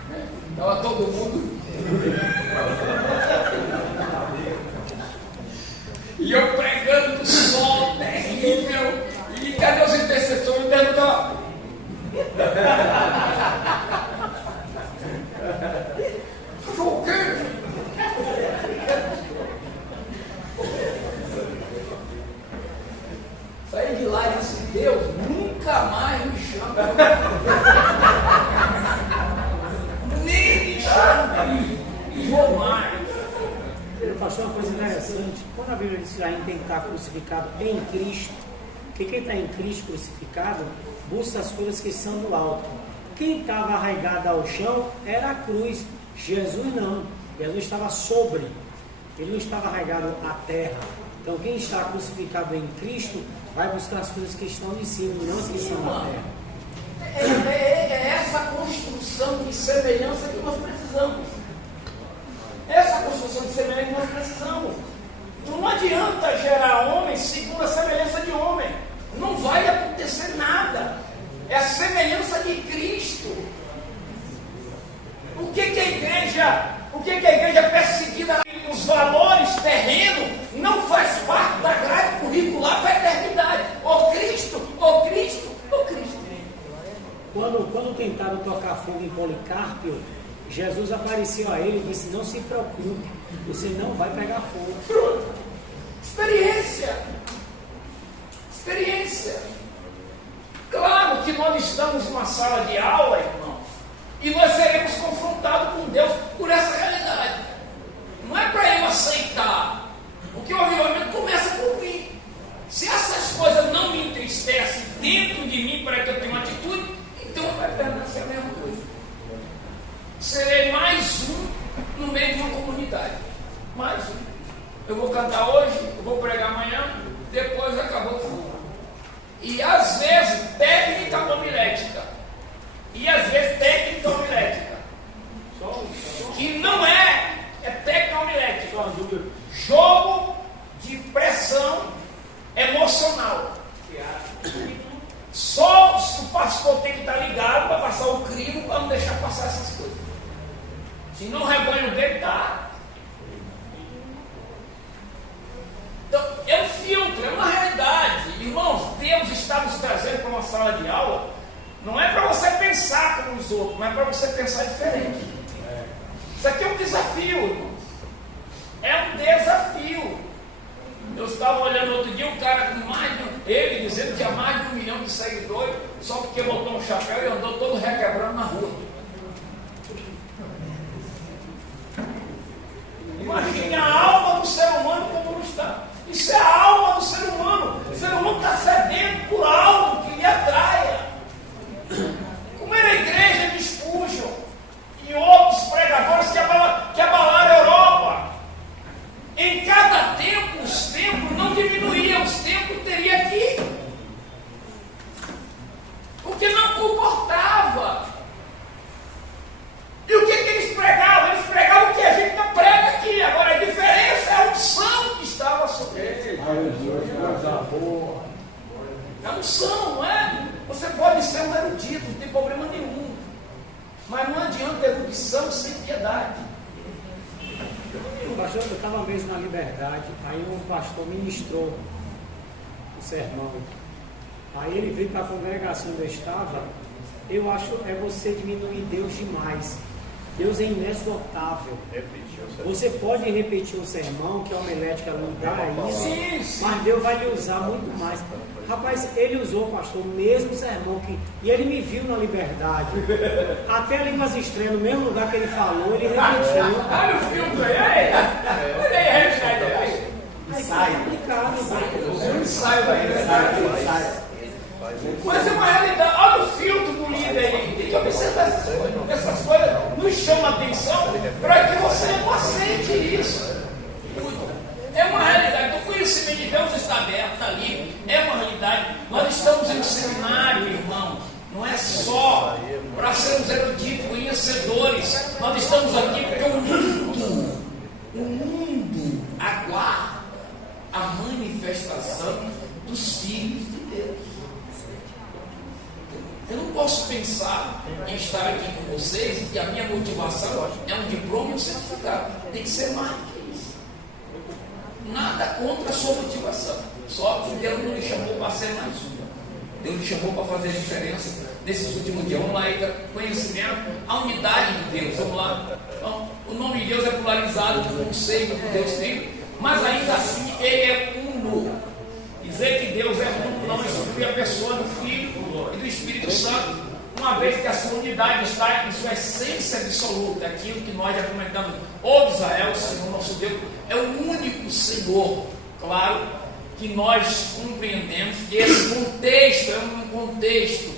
né? Estava todo mundo. E eu pregando no sol terrível, e cadê os intercessores? Perguntou. O quê? Saí de lá e disse, Deus, nunca mais me chama. Nem me chame. Vou mais. Pastor, uma coisa interessante, quando a Bíblia diz que a gente tem que estar crucificado em Cristo, que quem está em Cristo crucificado busca as coisas que são do alto. Quem estava arraigado ao chão era a cruz. Jesus não. Jesus estava sobre. Ele não estava arraigado à terra. Então quem está crucificado em Cristo vai buscar as coisas que estão em cima, não as que são na terra. É essa construção de semelhança que nós precisamos. Essa construção de semelhança que nós precisamos. Não adianta gerar homem segundo a semelhança de homem. Não vai acontecer nada. É a semelhança de Cristo. O que é a igreja perseguida? Os valores terrenos não faz parte da grade curricular para a eternidade. Ó Cristo, ó Cristo, ó Cristo. Quando tentaram tocar fogo em Policarpo, Jesus apareceu a ele e disse, não se preocupe, você não vai pegar fogo. Pronto. Experiência. Claro que nós estamos numa sala de aula, irmãos, e nós seremos confrontados com Deus por essa realidade. Não é para eu aceitar, porque o avivamento começa por mim. Se essas coisas não me entristecem dentro de mim para que eu tenha uma atitude, então vai permanecer a mesma coisa. Serei mais um no meio de uma comunidade. Mais um. Eu vou cantar hoje, eu vou pregar amanhã, depois acabou tudo. E às vezes técnica homilética. E às vezes técnica homilética. Que não é técnica homilética. Jogo de pressão emocional. Só o pastor tem que estar ligado para passar o crivo, para não deixar passar essas coisas. Senão o rebanho dele está. Então, é um filtro, é uma realidade. Irmãos, Deus está nos trazendo para uma sala de aula, não é para você pensar como os outros, mas é para você pensar diferente. Isso aqui é um desafio, irmãos. É um desafio. Eu estava olhando outro dia um cara com ele dizendo que tinha mais de 1 milhão de seguidores, só porque botou um chapéu e andou todo requebrando na rua. Imagine a alma do ser humano como não está. Isso é a alma do ser humano. O ser humano está sedento por algo que lhe atraia. Como era a igreja de Spurgeon e outros pregadores que abalaram a Europa. Em cada tempo, os templos não diminuíam, os templos teriam que ir. Porque não comportava. não são, não é? Você pode ser um erudito, não tem problema nenhum. Mas não adianta erudição sem piedade. Pastor, eu estava uma vez na Liberdade, aí um pastor ministrou o sermão. Aí ele veio para a congregação onde eu estava. Eu acho é você diminuir Deus demais. Deus é inesgotável. Você pode repetir um sermão, que a homilética não dá isso, mas Deus vai lhe usar muito mais. Rapaz, ele usou, pastor, o mesmo sermão e ele me viu na Liberdade. Até Línguas Estranhas, no mesmo lugar que ele falou, ele repetiu. Olha o filtro aí, olha aí, Sai. Complicado, ensaio daí, mas é uma realidade. Olha o filtro do líder aí. Tem que observar essas coisas. Nos chama a atenção para que você não aceite isso. É uma realidade. O conhecimento de Deus está aberto, está ali. É uma realidade. Nós estamos em um seminário, irmão. Não é só para sermos eruditos, conhecedores. Nós estamos aqui porque o mundo aguarda a manifestação dos filhos de Deus. Eu não posso pensar em estar aqui com vocês e a minha motivação é um diploma e um certificado. Tem que ser mais do que isso. Nada contra a sua motivação. Só que Deus não lhe chamou para ser mais uma. Deus lhe chamou para fazer a diferença nesses últimos dias. Vamos lá, então, conhecimento, a unidade de Deus. Vamos lá. Então, o nome de Deus é pluralizado no conceito que Deus tem, mas ainda assim ele é uno. Dizer que Deus é uno não exclui a pessoa do Filho e do Espírito Santo, uma vez que a sua unidade está em sua essência absoluta, aquilo que nós já comentamos. O Israel, o Senhor nosso Deus, é o único Senhor. Claro que nós compreendemos que esse contexto é um contexto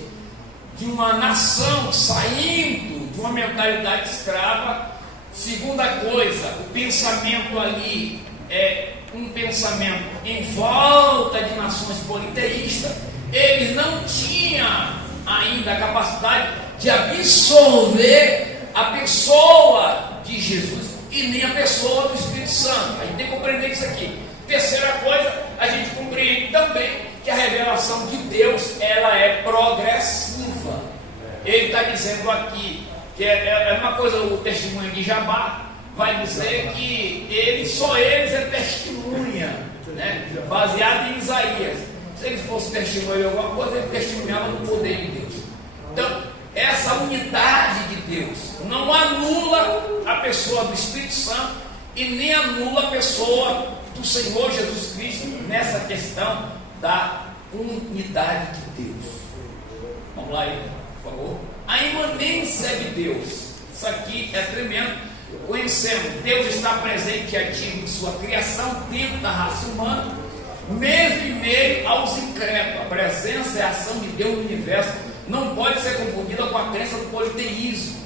de uma nação saindo de uma mentalidade escrava. Segunda coisa, o pensamento ali é um pensamento em volta de nações politeístas. Eles não tinham ainda a capacidade de absorver a pessoa de Jesus e nem a pessoa do Espírito Santo. A gente tem que compreender isso aqui. Terceira coisa, a gente compreende também que a revelação de Deus, ela é progressiva. Ele está dizendo aqui que é uma coisa, o testemunho de Jabá vai dizer que só eles é testemunha, né? Baseado em Isaías. Se eles fossem testemunhar de alguma coisa, ele testemunhava no poder de Deus. Então, essa unidade de Deus não anula a pessoa do Espírito Santo e nem anula a pessoa do Senhor Jesus Cristo nessa questão da unidade de Deus. Vamos lá aí, por favor. A imanência de Deus. Isso aqui é tremendo. Conhecemos, Deus está presente e ativo em sua criação dentro da raça humana, mesmo em meio aos incrédulos. A presença e a ação de Deus no universo não pode ser confundida com a crença do politeísmo.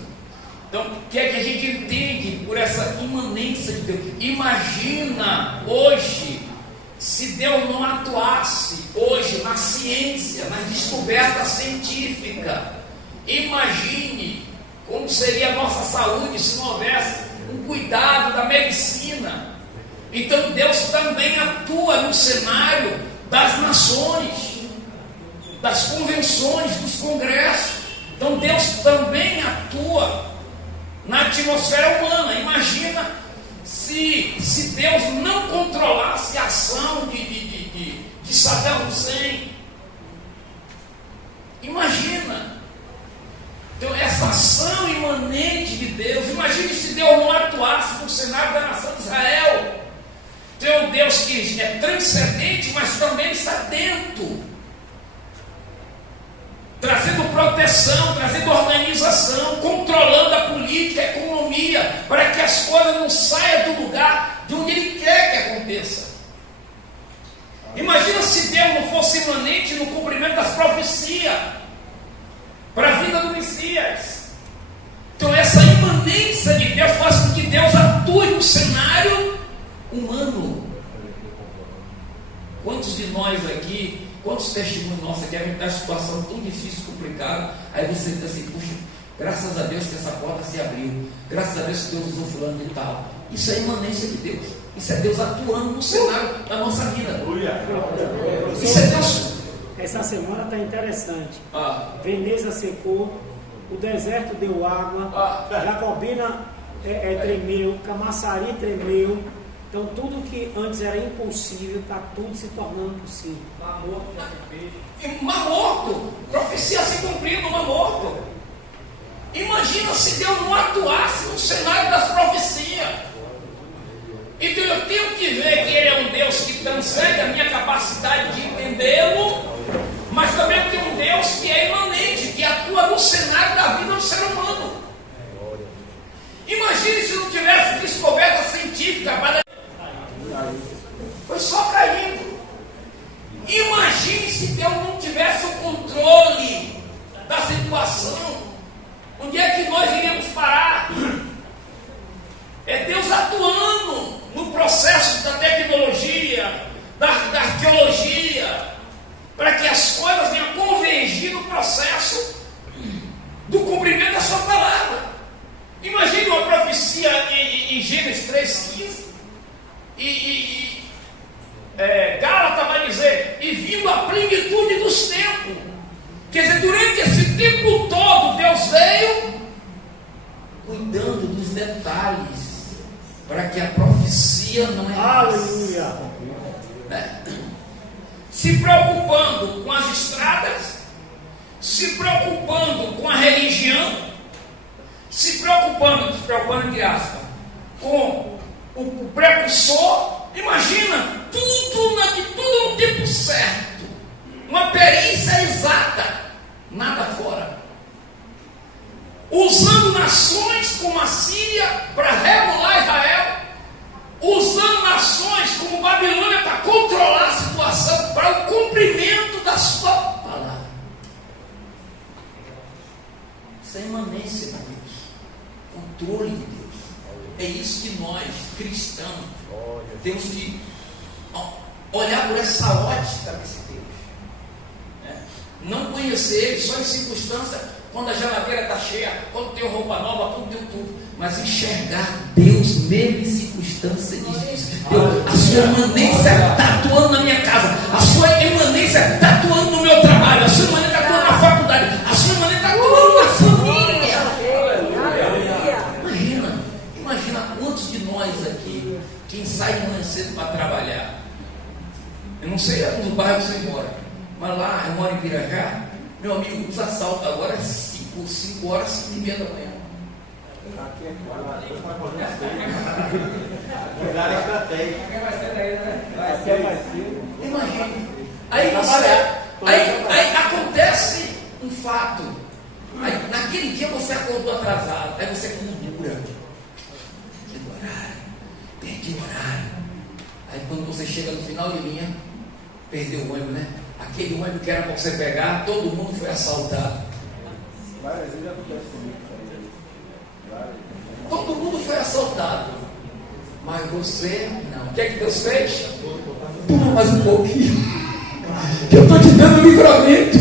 Então, o que é que a gente entende por essa imanência de Deus? Imagina hoje, se Deus não atuasse hoje na ciência, na descoberta científica. Imagine como seria a nossa saúde se não houvesse um cuidado da medicina. Então Deus também atua no cenário das nações, das convenções, dos congressos. Então Deus também atua na atmosfera humana. Imagina se Deus não controlasse a ação de Saddam Hussein. Imagina. Então, essa ação imanente de Deus, imagine se Deus não atuasse no cenário da nação de Israel. Tem um Deus que é transcendente, mas também está dentro, trazendo proteção, trazendo organização, controlando a política, a economia, para que as coisas não saiam do lugar de onde Ele quer que aconteça. Imagina se Deus não fosse imanente no cumprimento das profecias para a vida do Messias. Então essa imanência de Deus faz com que Deus atue no cenário humano. Quantos de nós aqui, quantos testemunhos nossos aqui, a gente está em situação tão difícil, complicada, aí você diz assim, puxa, graças a Deus que essa porta se abriu, graças a Deus que Deus usou fulano e tal. Isso é imanência de Deus. Isso é Deus atuando no cenário da nossa vida. Isso é Deus Essa semana está interessante. Ah. Veneza secou, o deserto deu água, Jacobina tremeu, Camaçari tremeu. Então tudo que antes era impossível está tudo se tornando possível. Mar morto, profecia se cumprindo, mar morto. Imagina se Deus não atuasse no cenário das profecias. Então eu tenho que ver que Ele é um Deus que transcende a minha capacidade de entendê-lo, mas também tem um Deus que é imanente, que atua no cenário da vida do ser humano. Imagine se não tivesse descoberta científica para... Foi só caindo. Imagine se Deus não tivesse o controle da situação. Onde é que nós iríamos parar? É Deus atuando no processo da tecnologia, da arqueologia, para que as coisas venham convergir no processo do cumprimento da sua palavra. Imagine uma profecia em Gênesis 3,15 Gálatas vai dizer, e vindo a plenitude dos tempos. Quer dizer, durante esse tempo todo, Deus veio cuidando dos detalhes, para que a profecia não errasse. Aleluia! Né? Se preocupando com as estradas, se preocupando com a religião, se preocupando entre aspas, com o precursor. Imagina, tudo no tempo certo, uma perícia exata, nada fora. Usando nações como a Síria para regular Israel, usando nações como Babilônia para controlar a situação, para o cumprimento da sua palavra. Isso é imanência de Deus, controle de Deus. É isso que nós, cristãos, temos que olhar por essa ótica desse Deus. Não conhecer Ele só em circunstância, quando a geladeira está cheia, quando tem roupa nova, quando tem tudo. Mas enxergar Deus mesmo em circunstância difícil. A sua imanência está atuando na minha casa, a sua imanência está atuando no meu trabalho, a sua imanência está atuando na faculdade, a sua imanência está atuando na família. Imagina quantos de nós aqui, quem sai de manhã cedo para trabalhar, eu não sei nos bairros que você mora, mas lá eu moro em Pirajá, meu amigo, os assaltos agora é 5 horas, 5h30 da manhã. Aqui é cuidar a estratégia. Imagina. Aí acontece um fato. Aí, naquele dia você acordou atrasado, aí você murmura. Perdi o horário. Aí quando você chega no final de linha, perdeu o ônibus, né? Aquele ônibus que era para você pegar, todo mundo foi assaltado. Todo mundo foi assaltado. Mas você não. O que é que Deus fez? Pula mais um pouquinho. Que eu estou te dando um livramento.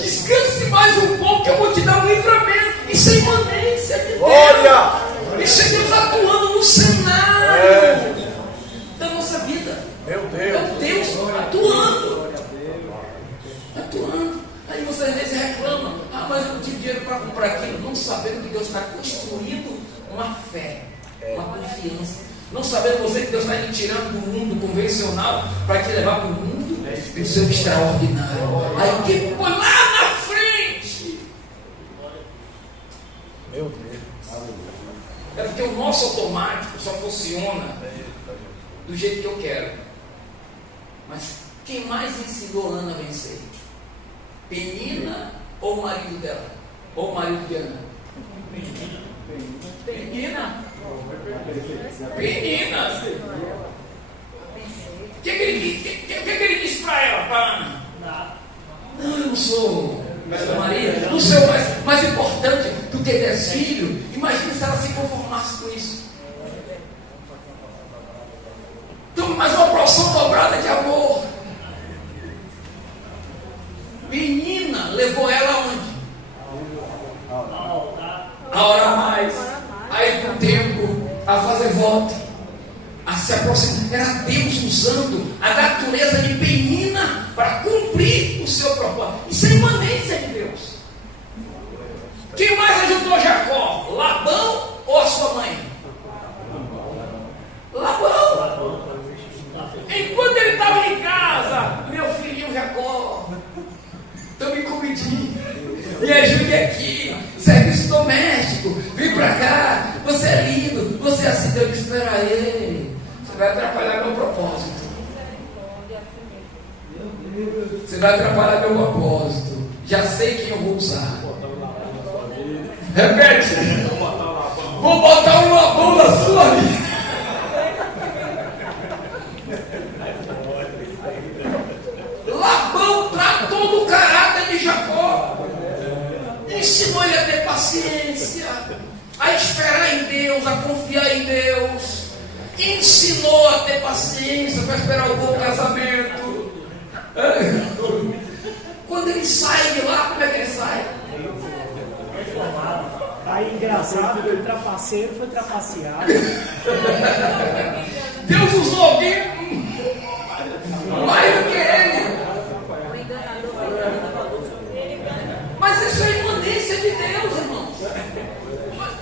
Descanse mais um pouco que eu vou te dar um livramento. Isso é imanência de Deus. Olha! Isso é Deus atuando no cenário da nossa vida. Meu Deus! É o Deus atuando. Atuando. Aí você às vezes reclama, mas eu não tive dinheiro para comprar aquilo, não sabendo que Deus está construindo uma fé, uma confiança, não sabendo você que Deus está te tirando do mundo convencional para te levar para o mundo do seu extraordinário. Aí que põe lá na frente. Meu Deus! É porque o nosso automático só funciona do jeito que eu quero. Mas quem mais ensinou Ana a vencer? Penina ou o marido dela? Ou o marido de Ana? Penina. O que ele disse para ela, para Ana? Não, eu não sou seu marido, não sou mais importante do que ter filho. Imagina se ela se conformasse com isso. Então, mais uma porção dobrada de amor. Menina levou ela aonde? A orar mais, a ir para o templo, a fazer voto, a se aproximar. Era Deus usando a natureza de Penina para cumprir o seu propósito. Isso é imanência de Deus. Quem mais ajudou Jacó? Labão ou a sua mãe? Labão. Enquanto ele estava em casa, meu filhinho Jacó, tome comidinha, me ajude aqui, serviço doméstico, vem pra cá, você é lindo, você é assim. Deus disse: espera aí, você vai atrapalhar meu propósito. Você vai atrapalhar meu propósito. Já sei quem eu vou usar. Repete. Vou botar um Labão na sua vida. Labão tratou do caráter de Jacó, ensinou ele a ter paciência, a esperar em Deus, a confiar em Deus, ensinou a ter paciência para esperar o bom casamento. Quando ele sai de lá, como é que ele sai? Aí engraçado que o trapaceiro foi trapaceado. Deus usou alguém mais do que ele. Mas isso é imanência de Deus, irmãos.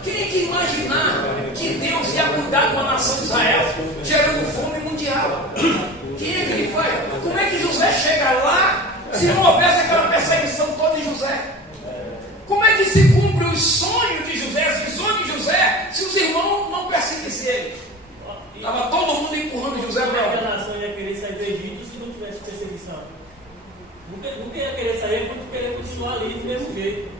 Quem ia imaginar que Deus ia cuidar de uma nação de Israel gerando fome mundial? Quem é que ele faz? Como é que José chega lá se não houvesse aquela perseguição toda de José? Como é que se cumpre os sonhos de José, as visões de José, se os irmãos não perseguissem ele? Estava todo mundo empurrando José para a nação ia querer sair do Egito se não tivesse perseguição. Nunca ia querer sair, porque queria continuar ali do mesmo jeito.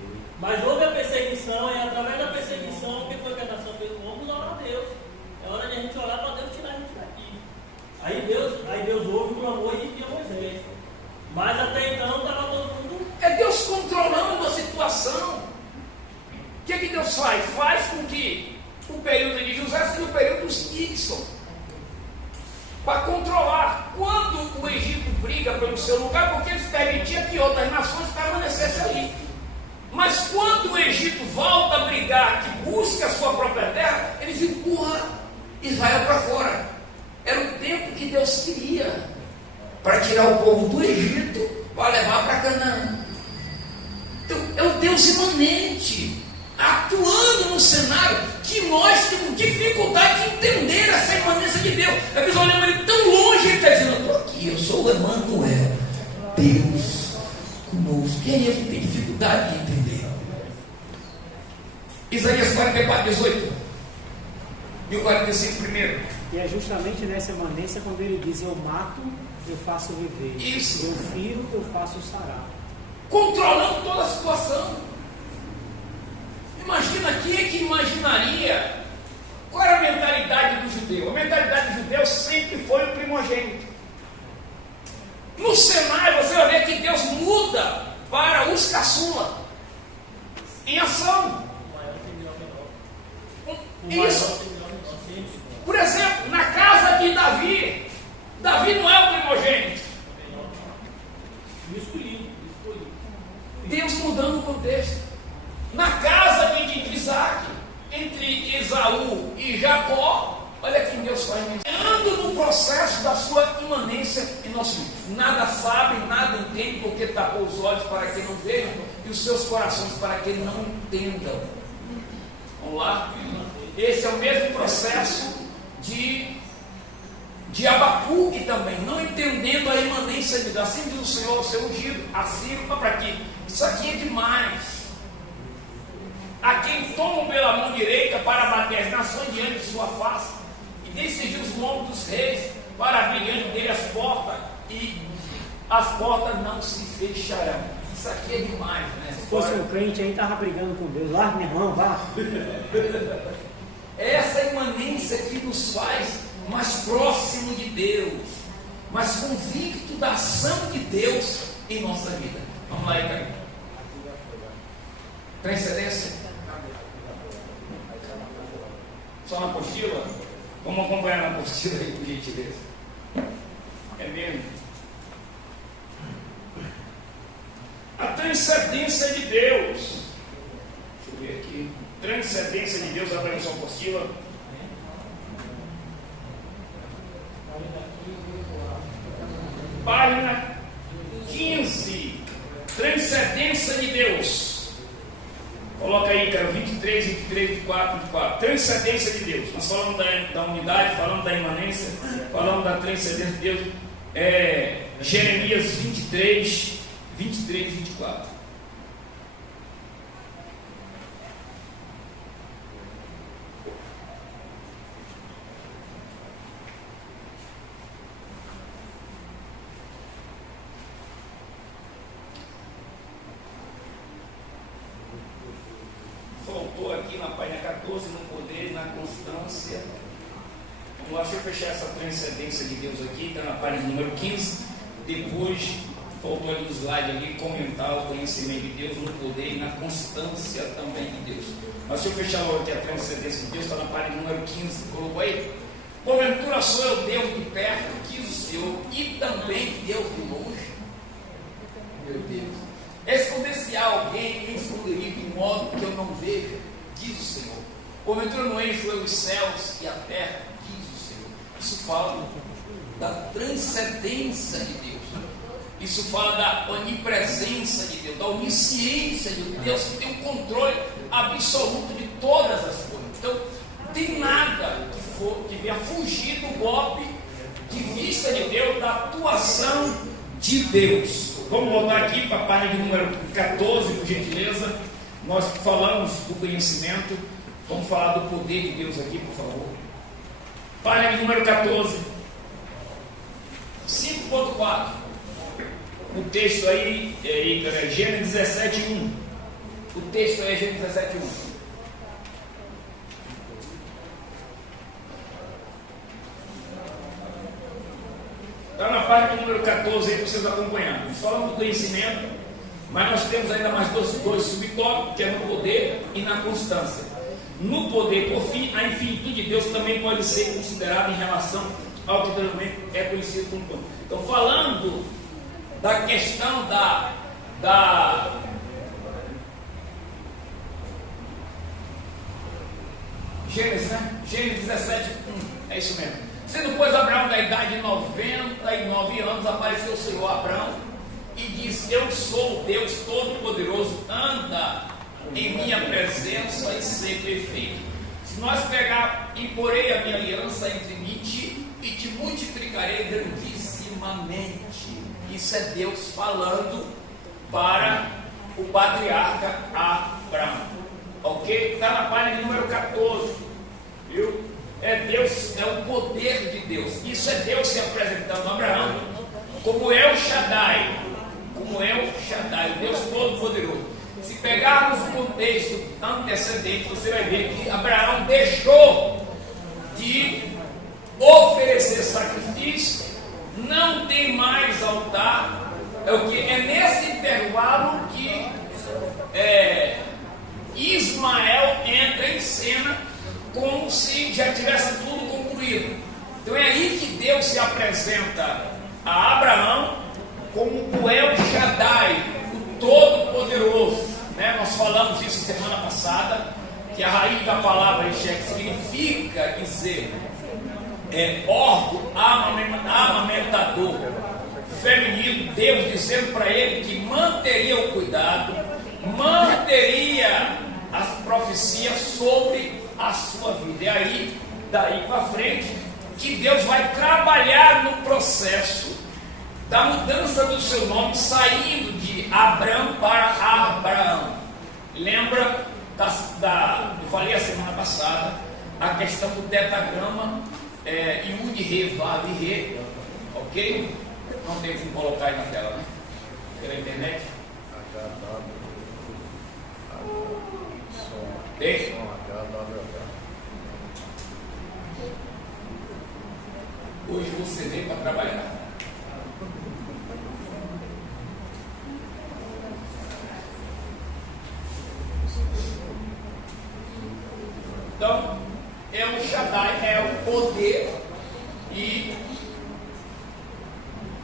Mas houve a perseguição, e através da perseguição, o que foi que a nação fez? Vamos orar a Deus. É hora de a gente orar para Deus tirar a gente daqui. Aí Deus ouve o clamor e envia Moisés. Mas até então estava todo mundo. É Deus controlando a situação. O que Deus faz? Faz com que o período de José seja o período dos Nixon, para controlar. Quando o Egito briga pelo seu lugar, porque eles permitiam que outras nações permanecessem ali. Mas quando o Egito volta a brigar, que busca a sua própria terra, eles empurram Israel para fora. Era o tempo que Deus queria para tirar o povo do Egito para levar para Canaã. Então, é o Deus imanente atuando no cenário que nós temos dificuldade de entender essa imanência de Deus. Às vezes olhamos ele tão longe, ele está dizendo: eu estou aqui, eu sou o Emmanuel, Deus conosco. Quem é que tem dificuldade de entender? Isaías 44, 18 e o 45 primeiro. E é justamente nessa imanência quando ele diz: eu mato, eu faço viver. Isso. Eu firo, eu faço sarar. Controlando toda a situação. Imagina, quem é que imaginaria qual era a mentalidade do judeu? A mentalidade do judeu sempre foi o primogênito. No cenário você vai ver que Deus muda para os caçula em ação. Isso. Por exemplo, na casa de Davi, Davi não é o primogênito. Deus mudando o contexto. Na casa de Isaac, entre Esaú e Jacó, olha quem Deus faz. Ando no processo da sua imanência em nosso vida. Nada sabe, nada entende, porque tapou os olhos para que não vejam e os seus corações para que não entendam. Vamos lá? Esse é o mesmo processo de Abacuque também, não entendendo a imanência de Deus. Assim diz o Senhor, o seu ungido, assim para quê? Isso aqui é demais. A quem tomam pela mão direita para bater as nações diante de sua face e decidir os lombos dos reis para abrir diante dele as portas, e as portas não se fecharão. Isso aqui é demais, né? Se fosse um crente aí, estava brigando com Deus. Larga minha mão, vá. Essa imanência que nos faz mais próximo de Deus, mais convicto da ação de Deus em nossa vida. Vamos lá, então. Transcendência. Só na apostila? Vamos acompanhar na apostila aí, por gentileza. É mesmo. A transcendência de Deus. Deixa eu ver aqui. Transcendência de Deus, abra sua apostila. Página 15. Transcendência de Deus. Coloca aí, cara, 23, 24, 24. Transcendência de Deus. Nós falamos da unidade, falamos da imanência, falamos da transcendência de Deus. Jeremias 23, 23 e 24. Faltou aqui na página 14, no poder, na constância. Vamos lá, deixa eu fechar essa transcendência de Deus aqui, está na página número 15. Depois, faltou ali o slide ali, comentar o conhecimento de Deus, no poder e na constância também de Deus. Mas se eu fechar logo aqui a transcendência de Deus, está na página número 15, colocou aí? Porventura sou eu Deus de perto, diz o Senhor, e também Deus de longe. Meu Deus. Esconder-se alguém, me esconderia de modo que eu não veja, diz o Senhor. Porventura não encho eu os céus e a terra, diz o Senhor. Isso fala da transcendência de Deus. Isso fala da onipresença de Deus, da onisciência de Deus. Deus que tem o controle absoluto de todas as coisas. Então, não tem nada que venha fugir do golpe de vista de Deus, da atuação de Deus. Vamos voltar aqui para a página número 14, por gentileza. Nós falamos do conhecimento. Vamos falar do poder de Deus aqui, por favor. Página número 14. 5.4. O texto aí é Gênesis 17:1. O texto aí é Gênesis 17:1. Está na página número 14 aí para vocês acompanharem. Nós falamos do conhecimento, mas nós temos ainda mais dois subtópicos, que é no poder e na constância. No poder, por fim, a infinitude de Deus também pode ser considerada em relação ao que também é conhecido como poder. Então, falando da questão da Gênesis, né? Gênesis 17:1, é isso mesmo. Sendo, pois, Abraão da idade de 99 anos, apareceu o Senhor a Abraão e disse: eu sou o Deus Todo-Poderoso, anda em minha presença e ser perfeito. Se nós pegar e porei a minha aliança entre mim e te multiplicarei grandissimamente. Isso é Deus falando para o patriarca Abraão. Ok? Está na página número 14. Viu? É Deus, é o poder de Deus. Isso é Deus se apresentando a Abraão como El Shaddai, o Deus Todo-Poderoso. Se pegarmos o contexto antecedente, você vai ver que Abraão deixou de oferecer sacrifício, não tem mais altar. É nesse intervalo que Ismael entra em cena, como se já tivesse tudo concluído. Então é aí que Deus se apresenta a Abraão como o El Shaddai, o Todo-Poderoso. Né? Nós falamos isso semana passada, que a raiz da palavra Eshek significa dizer órgão amamentador feminino. Deus dizendo para ele que manteria o cuidado, manteria as profecias sobre a sua vida. E aí, daí para frente, que Deus vai trabalhar no processo da mudança do seu nome, saindo de Abrão para Abraão. Lembra eu falei a semana passada a questão do tetagrama Yud Re Vav Re, ok? Não tem como colocar aí na tela, né? Pela internet. Tem? Hoje você veio para trabalhar. Então, é o Shaddai, é o poder e...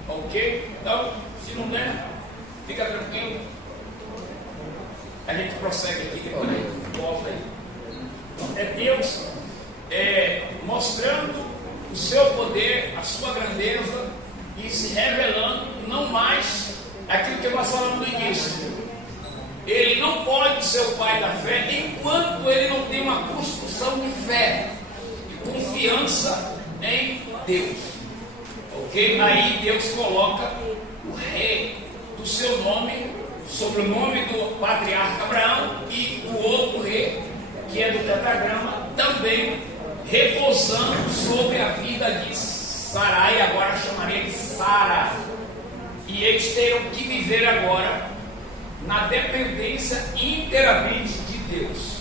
Ok? Então, se não der, fica tranquilo. A gente prossegue aqui, depois a gente volta aí. É Deus mostrando o seu poder, a sua grandeza e se revelando não mais aquilo que nós falamos no início. Ele não pode ser o pai da fé enquanto ele não tem uma construção de fé e confiança em Deus. Ok? Aí Deus coloca o rei do seu nome sobre o nome do patriarca Abraão e o outro rei, que é do tetragrama, também repousando sobre a vida de Sarai, agora chamaria de Sara. E eles terão que viver agora na dependência inteiramente de Deus.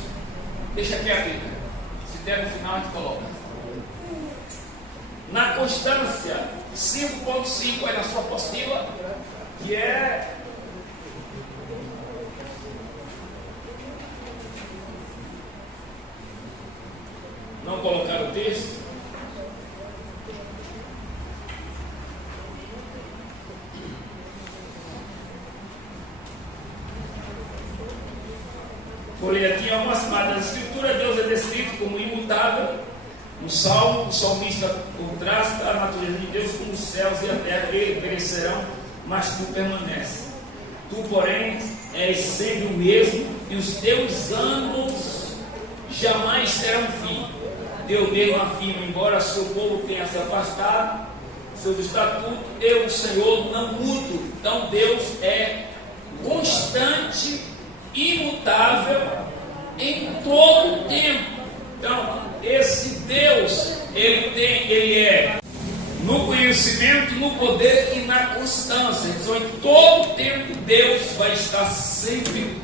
Deixa aqui a Bíblia. Se der no final, a gente coloca. Na constância, 5.5 é na sua apostila, que é... Não colocar o texto. Folheia aqui algumas partes da Escritura. Deus é descrito como imutável. No Salmo, o salmista contrasta a natureza de Deus com os céus e a terra. Eles perecerão, mas tu permaneces. Tu, porém, és sempre o mesmo, e os teus anos jamais terão fim. Deus mesmo afirma, embora seu povo tenha se afastado, seus estatutos, eu, o Senhor, não mudo. Então Deus é constante, imutável em todo o tempo. Então, esse Deus, ele é no conhecimento, no poder e na constância. Então, em todo o tempo, Deus vai estar sempre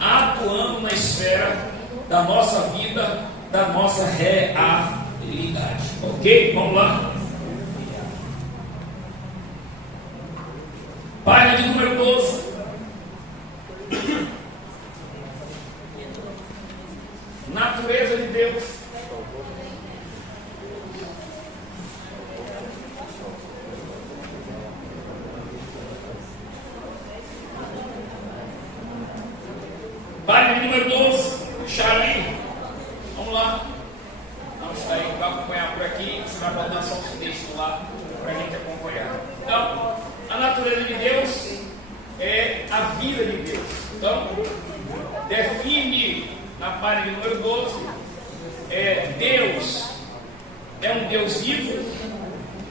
atuando na esfera da nossa vida, da nossa realidade. Ok? Vamos lá. Página de número 12. Natureza de Deus. Página de número 12. Charlie. Vamos lá. Não está aí, vai acompanhar por aqui. Você vai botar só os textos lá para a gente acompanhar. Então, a natureza de Deus é a vida de Deus. Então, define na página de número 12, Deus é um Deus vivo.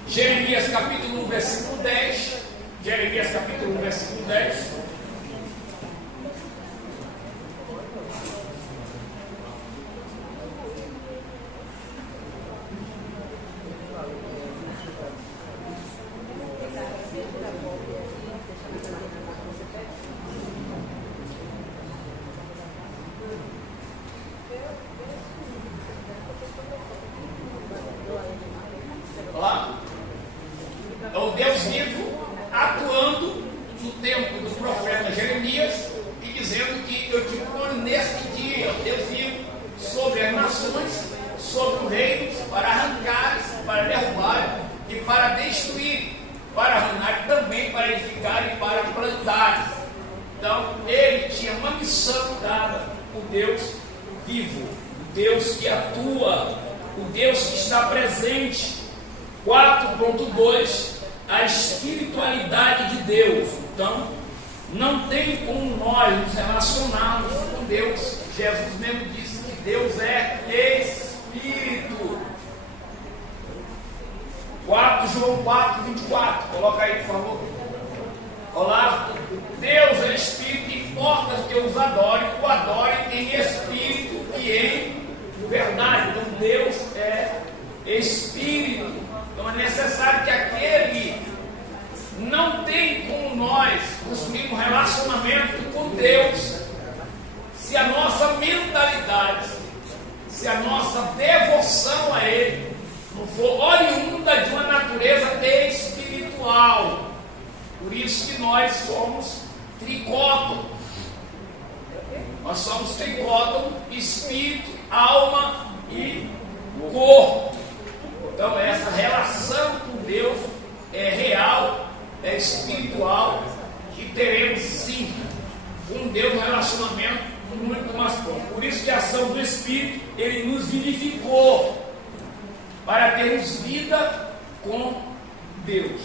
Jeremias capítulo 1, versículo 10. Jeremias capítulo 1, versículo 10. É o Deus vivo atuando no tempo do profeta Jeremias e dizendo que eu te ponho neste dia, o Deus vivo, sobre as nações, sobre os reinos, para arrancar, para derrubar e para destruir, para arrancar também, para edificar e para plantar. Então ele tinha uma missão dada por Deus vivo, o Deus que atua, o Deus que está presente. 4.2, a espiritualidade de Deus. Então, não tem como nós nos relacionarmos com Deus. Jesus mesmo disse que Deus é Espírito. João 4:24, coloca aí, por favor. Olá, Deus é Espírito, importa que os adorem, o adorem em Espírito e em verdade. Então, Deus é Espírito. Então é necessário que aquele não tem como nós construir um relacionamento com Deus se a nossa mentalidade, se a nossa devoção a Ele não for oriunda de uma natureza espiritual. Por isso que nós somos tricótomo. Nós somos tricótomo, espírito, alma e corpo. Então essa relação com Deus é real, é espiritual e teremos sim com Deus um relacionamento muito mais próximo. Por isso que a ação do Espírito, Ele nos vivificou para termos vida com Deus.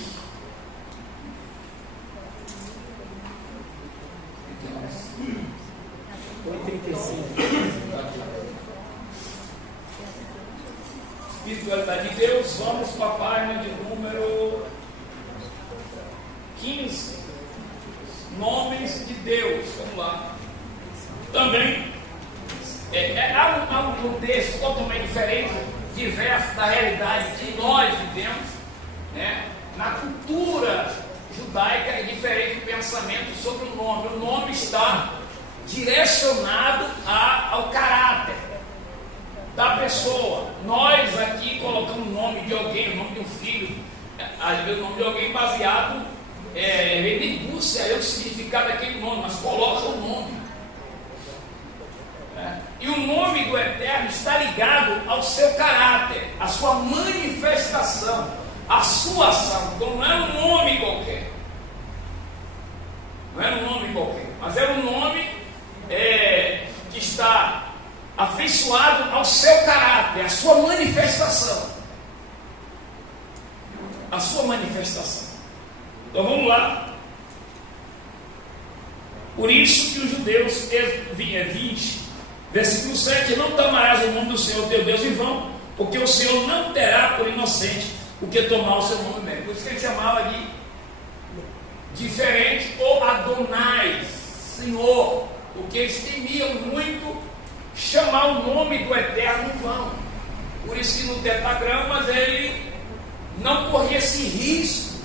8:35. Espiritualidade de Deus, vamos para a página de número 15. Nomes de Deus, vamos lá. Também há um contexto totalmente diferente, diverso da realidade que nós vivemos, né? Na cultura judaica é diferente o pensamento sobre o nome. O nome está direcionado ao caráter da pessoa. Nós aqui colocamos o nome de alguém, o nome de um filho, às vezes o nome de alguém baseado, nem busca o significado daquele nome, mas coloca o nome. E o nome do Eterno está ligado ao seu caráter, à sua manifestação, à sua ação. Então não é um nome qualquer. Não é um nome qualquer, mas é um nome que está afeiçoado ao seu caráter, à sua manifestação. A sua manifestação. Então vamos lá. Por isso que os judeus, 20, versículo 7, não tomarás o nome do Senhor teu Deus em vão, porque o Senhor não terá por inocente o que tomar o seu nome mesmo. Por isso que ele chamava de diferente, ou Adonai, Senhor, porque eles temiam muito chamar o nome do Eterno em vão. Por isso que no Tetagramas ele não corria esse risco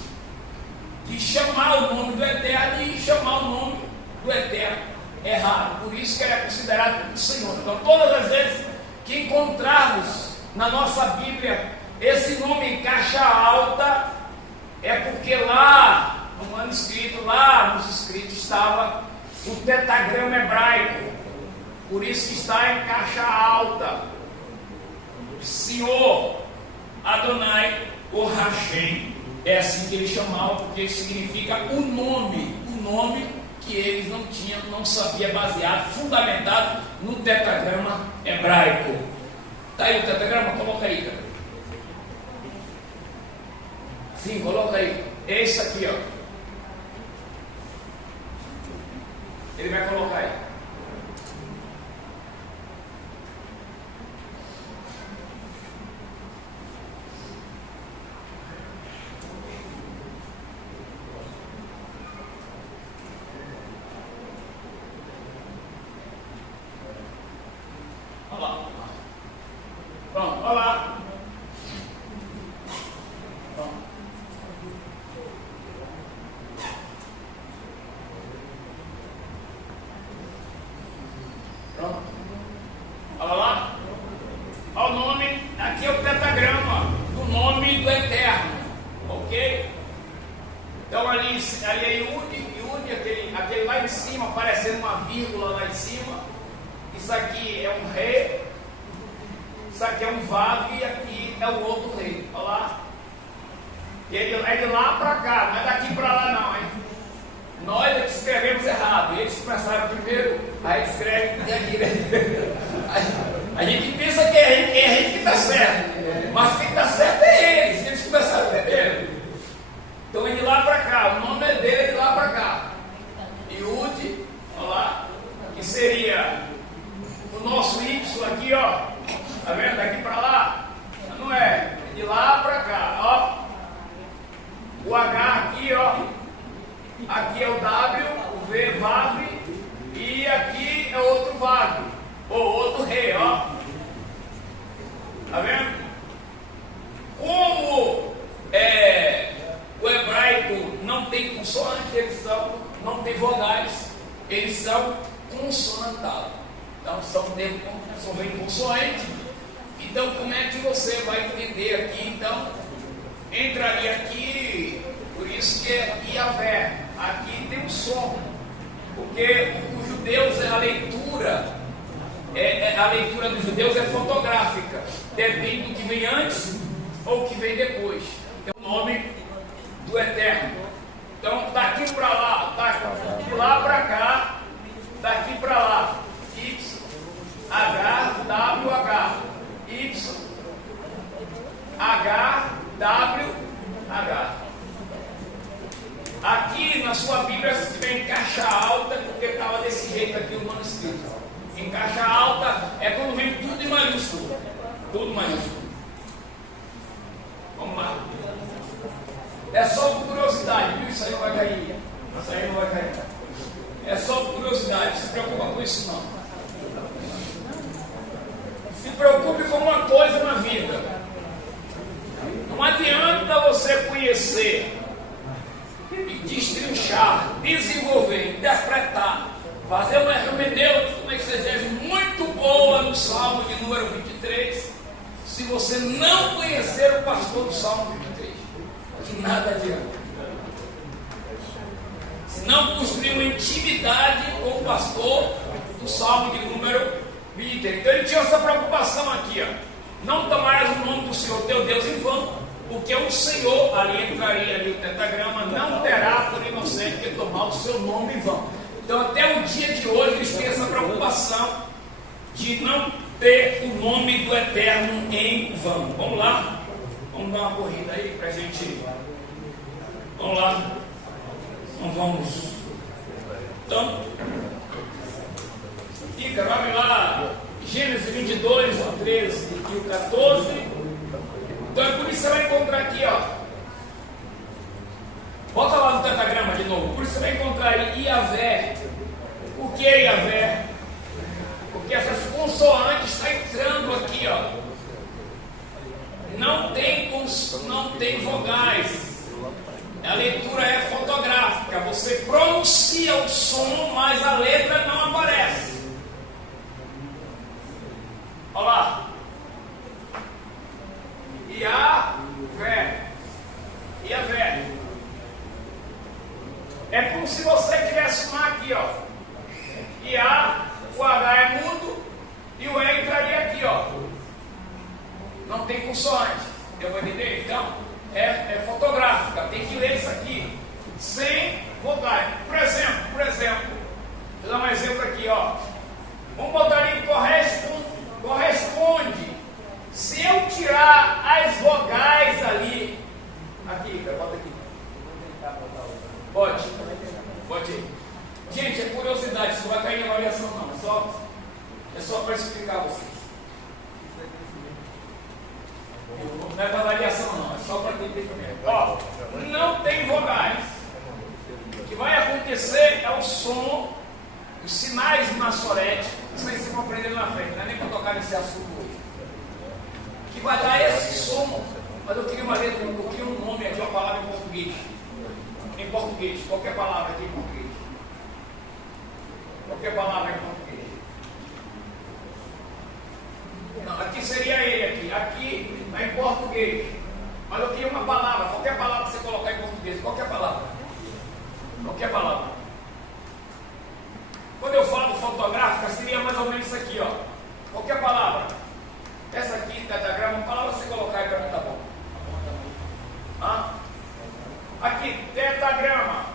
de chamar o nome do Eterno e chamar o nome do Eterno errado. Por isso que ele é considerado Senhor. Então todas as vezes que encontrarmos na nossa Bíblia esse nome em caixa alta, é porque lá no manuscrito, lá nos escritos estava o tetagrama hebraico. Por isso que está em caixa alta. Senhor, Adonai, ou Hashem. É assim que eles chamavam, porque significa o nome que eles não sabiam, baseado, fundamentado no tetagrama hebraico. Está aí o tetagrama? Coloca aí, cara. Sim, coloca aí. Esse aqui, ó. Ele vai colocar aí. Olha lá. Pronto, olha lá. Pronto. Pronto. Olha lá. Olha o nome. Aqui é o pentagrama do nome do Eterno. Ok? Então ali é Yud, aquele lá em cima, parecendo uma vírgula lá em cima. Isso aqui é um rei. Isso aqui é um vav e aqui é o outro rei. Olha lá. Ele é de lá para cá, não é daqui para lá não, hein? Nós é que escrevemos errado. Eles começaram primeiro, aí escreve aqui, né? A gente pensa que é a gente que está certo, mas quem está certo é eles começaram primeiro. Então é de lá para cá, o nome dele é de lá para cá. Yud, olha lá, que seria o nosso Y aqui, ó. Tá vendo? Daqui para lá, não é? De lá para cá, ó. O H aqui, ó. Aqui é o W, o V, Vav, e aqui é outro Vav, ou outro Rei, ó. Tá vendo? Como o hebraico não tem consoante, não tem vogais, eles são consonantados. Então são bem consoantes. Então como é que você vai entender aqui? Então entraria aqui, por isso que é Iavé. Aqui tem um som, porque os judeus, a leitura dos judeus é fotográfica, depende do que vem antes ou o que vem depois. É o nome do Eterno. Então daqui para lá, de lá para cá, daqui para lá, Y, H, W, H, Y, H, W, H. Aqui na sua Bíblia, se tiver em caixa alta, porque estava desse jeito aqui o manuscrito. Em caixa alta é quando vem tudo em maiúsculo. Tudo maiúsculo. Vamos lá. É só por curiosidade, viu? Isso aí não vai cair. Isso aí não vai cair. É só por curiosidade, não se preocupa com isso não. Se preocupe com uma coisa na vida. Não adianta você conhecer e destrinchar, desenvolver, interpretar, fazer uma hermenêutica, uma exegese muito boa no Salmo de número 23, se você não conhecer o pastor do Salmo 23. De nada adianta. Se não construir uma intimidade com o pastor do Salmo de número 23. Então ele tinha essa preocupação aqui, ó. Não tomarás o nome do Senhor teu Deus em vão, porque o Senhor, ali entraria ali o tetagrama, não terá por inocente que tomar o seu nome em vão. Então até o dia de hoje eles têm essa preocupação de não ter o nome do Eterno em vão. Vamos lá? Vamos dar uma corrida aí para a gente. Vamos lá. Então vamos. Então, Ícaro, abre lá Gênesis 22, o 13 e o 14. Então é por isso que você vai encontrar aqui, ó. Bota lá no tetagrama de novo. Por isso você vai encontrar aí Iavé. Por que Iavé? Porque essas consoantes estão entrando aqui, ó. Não tem vogais. A leitura é fotográfica. Você pronuncia o som, mas a letra não aparece. Olha lá. Iavé. É como se você tivesse um aqui, ó. O H é mudo e o E entraria aqui, ó. Não tem consoante. Deu para entender? Então, é fotográfica. Tem que ler isso aqui sem vogais. Por exemplo, vou dar um exemplo aqui, ó. Vamos botar ali corresponde. Se eu tirar as vogais ali, aqui, bota aqui. Bote aí. Gente, é curiosidade, isso não vai cair em avaliação não. É só para explicar a vocês. Não é para avaliação não, é só para entender também. Ó, não tem vogais. O que vai acontecer é o som, os sinais maçoréticos, que vocês vão aprender na frente, não é nem para tocar nesse assunto hoje. Que vai dar esse som, mas eu queria uma letra, eu queria um nome aqui, uma palavra em português. Em português, qualquer palavra aqui em português. Qualquer palavra em português. Não, aqui seria ele aqui é em português. Mas eu queria uma palavra, qualquer palavra que você colocar em português, qualquer palavra. Qualquer palavra. Quando eu falo fotográfica, seria mais ou menos isso aqui, ó. Qualquer palavra. Essa aqui, tetagrama, uma palavra você colocar aí para mim, tá bom. Aqui, tetagrama.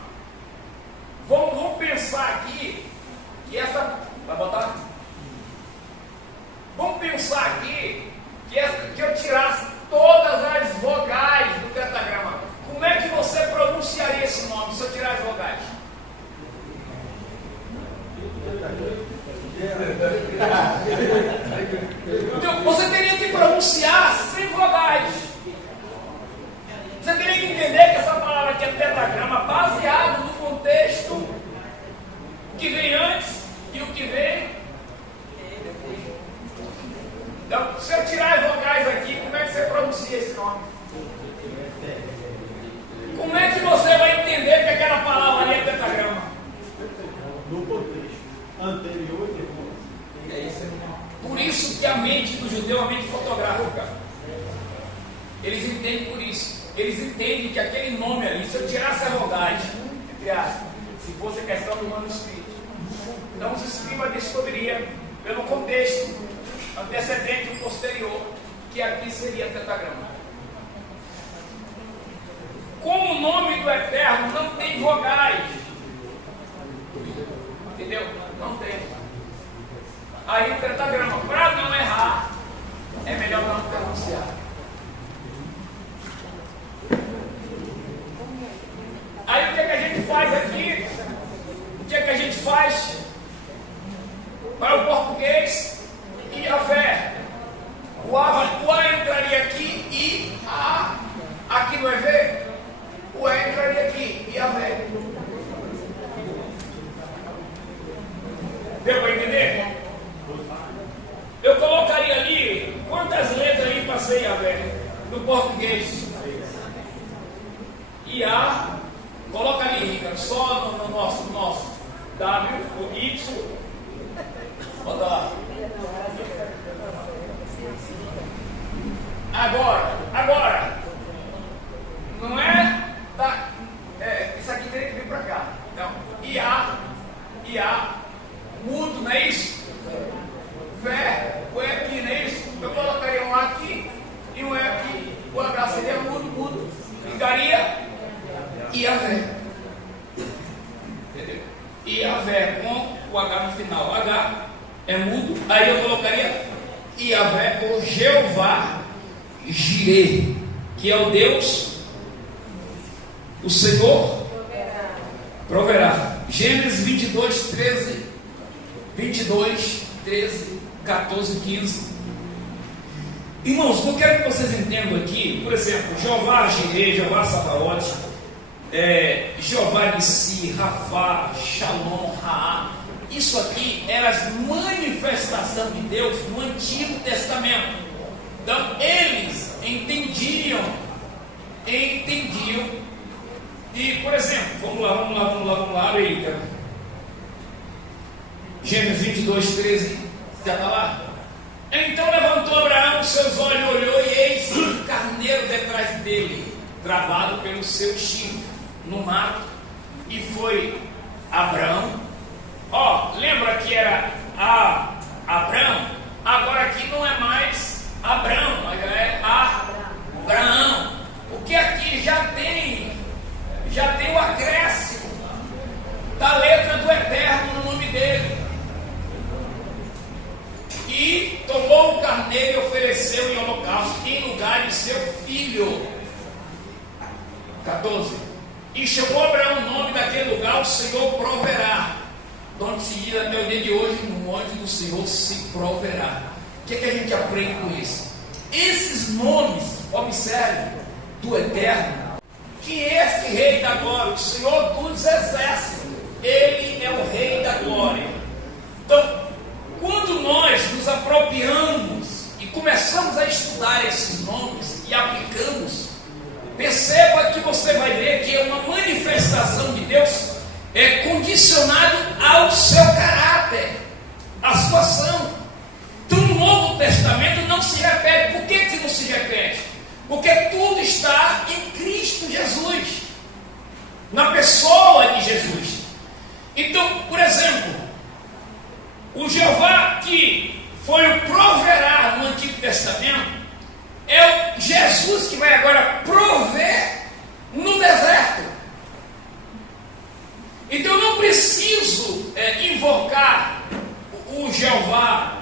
Vamos pensar aqui que essa. Vai botar? Vamos pensar aqui que eu tirasse todas as vogais do tetagrama. Como é que você pronunciaria esse nome se eu tirar as vogais? Então, você teria que pronunciar sem vogais. Você teria que entender que essa palavra aqui é tetagrama, baseado no contexto, o que vem antes e o que vem. Então, se eu tirar as vogais aqui, como é que você pronuncia esse nome? Como é que você vai entender que aquela palavra ali é tetagrama? No contexto anterior e depois. É isso. Por isso que a mente do judeu é uma mente fotográfica. Eles entendem por isso. Eles entendem que aquele nome ali, se eu tirasse a vogais, entre aspas, se fosse a questão do manuscrito, então os escribas descobririam pelo contexto antecedente e posterior que aqui seria tetagrama. Como o nome do Eterno não tem vogais, entendeu? Não tem. Aí o tetagrama, para não errar, é melhor não pronunciar. Aí o que a gente faz aqui? faz para o português Yahvé. O A entraria aqui e aqui no EV, o E entraria aqui, Yahvé. Deu para entender? Eu colocaria ali, quantas letras aí para ser Yahvé? No português. IA, coloca ali, Ricardo, só no nosso W, o Y. Bota lá. Agora, não é? Isso aqui teria que vir para cá. Então, IA, mudo, não é isso? Vé, o E aqui, não é isso? Eu colocaria um A aqui e um E aqui. O H seria mudo, ficaria Yahvé. Entendeu? Yahvé com o H no final. O H é mudo, aí eu colocaria Yahvé ou Jeová Jireh, que é o Deus, o Senhor proverá. Gênesis 22, 13, 14, 15. Irmãos, eu quero que vocês entendam aqui, por exemplo, Jeová Jireh, Jeová Sabaote, Jeová Nissi, Rafá, Shalom, Raá. Isso aqui era as manifestações de Deus no Antigo Testamento. Então eles entendiam. E, por exemplo, vamos lá, olha aí, cara. Gênesis 22, 13, já está lá? Então levantou Abraão os seus olhos, olhou e eis um carneiro detrás dele, travado pelo seu chifre no mato, e foi Abraão. Lembra que era Abraão? Agora aqui não é mais Abraão, mas é Abraão. Porque aqui já tem o acréscimo da letra do Eterno no nome dele. E tomou o carneiro e ofereceu em holocausto em lugar de seu filho. 14. E chamou Abraão o nome daquele lugar, o Senhor proverá. Onde se diz até o dia de hoje, no monte do Senhor se proverá. O que a gente aprende com isso? Esses nomes, observe, do Eterno, que este Rei da Glória, o Senhor dos Exércitos, Ele é o Rei da Glória. Então, quando nós nos apropriamos e começamos a estudar esses nomes e aplicamos, perceba que você vai ver que é uma manifestação de Deus condicionado ao seu caráter, à sua ação. Então no Novo Testamento não se repete. Por que não se repete? Porque tudo está em Cristo Jesus, na pessoa de Jesus. Então, por exemplo, o Jeová que foi o proverá no Antigo Testamento é o Jesus que vai agora prover no deserto. Então eu não preciso invocar o Jeová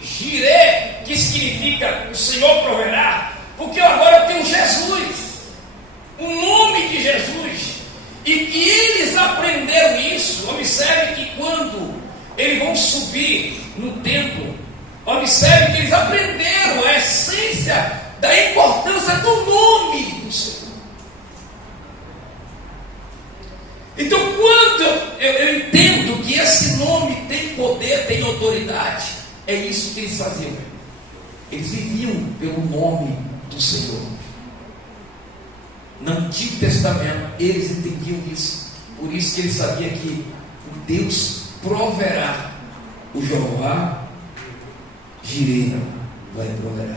Jireh, que significa o Senhor proverá, porque agora eu tenho Jesus, o nome de Jesus. E eles aprenderam isso. Observe que quando eles vão subir no templo, observe que eles aprenderam a essência da importância do nome do Senhor. Então, quando eu entendo que esse nome tem poder, tem autoridade, é isso que eles faziam. Eles viviam pelo nome do Senhor. No Antigo Testamento, eles entendiam isso. Por isso que eles sabiam que o Deus proverá. O Jeová Jireh vai proverá.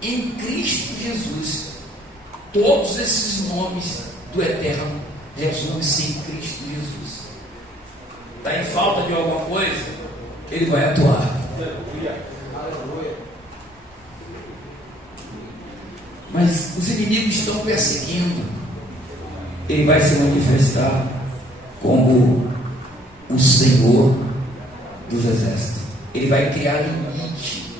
Em Cristo Jesus, todos esses nomes do Eterno resume-se em Cristo Jesus. Está em falta de alguma coisa? Ele vai atuar. Mas os inimigos estão perseguindo. Ele vai se manifestar como o Senhor dos Exércitos. Ele vai criar limite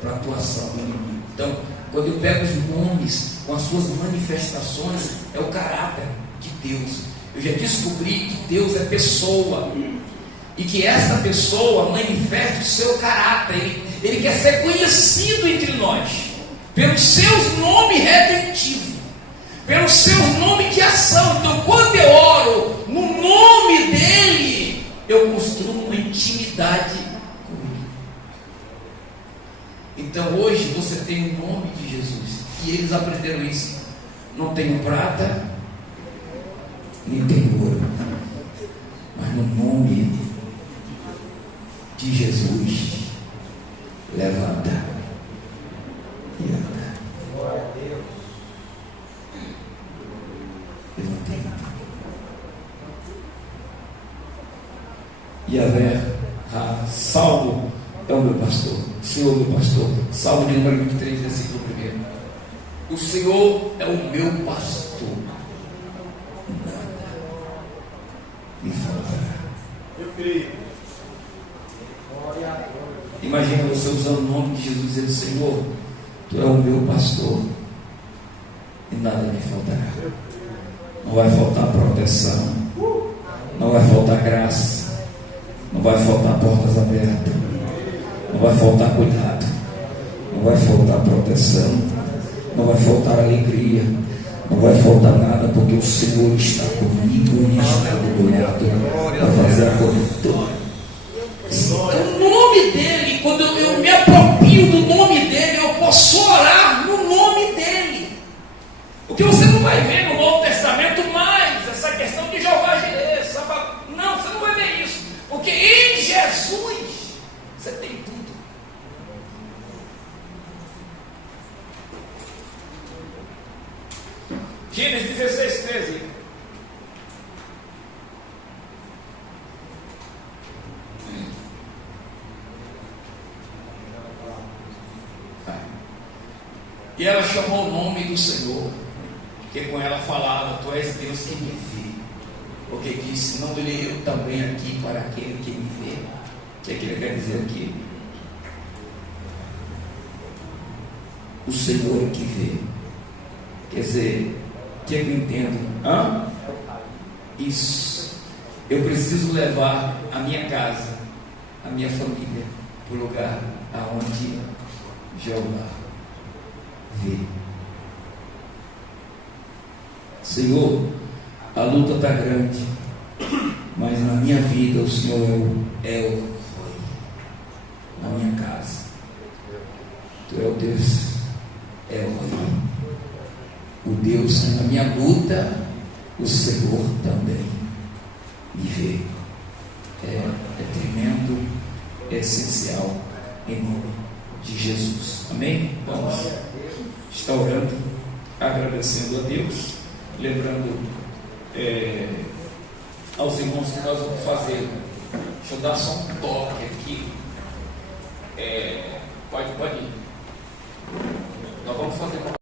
para a atuação do inimigo. Então, quando eu pego os nomes com as suas manifestações, é o caráter de Deus. Eu já descobri que Deus é pessoa. E que essa pessoa manifesta o seu caráter. Ele quer ser conhecido entre nós. Pelos seus nomes redentivos. Pelos seus nomes de ação. Então quando eu oro no nome dele, eu construo uma intimidade com ele. Então hoje você tem o nome de Jesus. E eles aprenderam isso. Não tenho prata, nem tenho ouro, mas no nome de Jesus, levanta e anda. Glória a Deus. Levanta e anda. Yahvé, Salmo é o meu pastor, o Senhor é o meu pastor. Salmo de número 23, versículo 1. O Senhor é o meu pastor, nada me faltará. Eu creio. Glória a Deus. Imagina você usando o nome de Jesus, dizendo: Senhor, Tu é o meu pastor e nada me faltará. Não vai faltar proteção, não vai faltar graça, não vai faltar portas abertas, não vai faltar cuidado, não vai faltar proteção, não vai faltar alegria, não vai faltar nada, porque o Senhor está comigo e está do meu lado para fazer a cobertura. O nome dele, quando eu me aproprio do nome dele, eu posso orar no nome dele. O que você não vai ver no Novo Testamento mais, essa questão de Jeová Jireh, não, você não vai ver isso, porque em Jesus você tem tudo. Gênesis 16, 13. E ela chamou o nome do Senhor, que com ela falava: Tu és Deus que me vê. Porque disse: Não irei eu também aqui para aquele que me vê. O que é que ele quer dizer aqui? O Senhor que vê. Quer dizer, o que eu entendo? Isso. Eu preciso levar a minha casa, a minha família, para o lugar aonde Jeová vê. Senhor, a luta está grande, mas na minha vida o Senhor é o rei. Na minha casa, Tu é o Deus, é o rei. O Deus que na minha luta, o Senhor também me vê. É tremendo, é essencial, em nome de Jesus. Amém? Vamos estar orando, agradecendo a Deus, lembrando aos irmãos que nós vamos fazer. Deixa eu dar só um toque aqui. Pode ir. Nós vamos fazer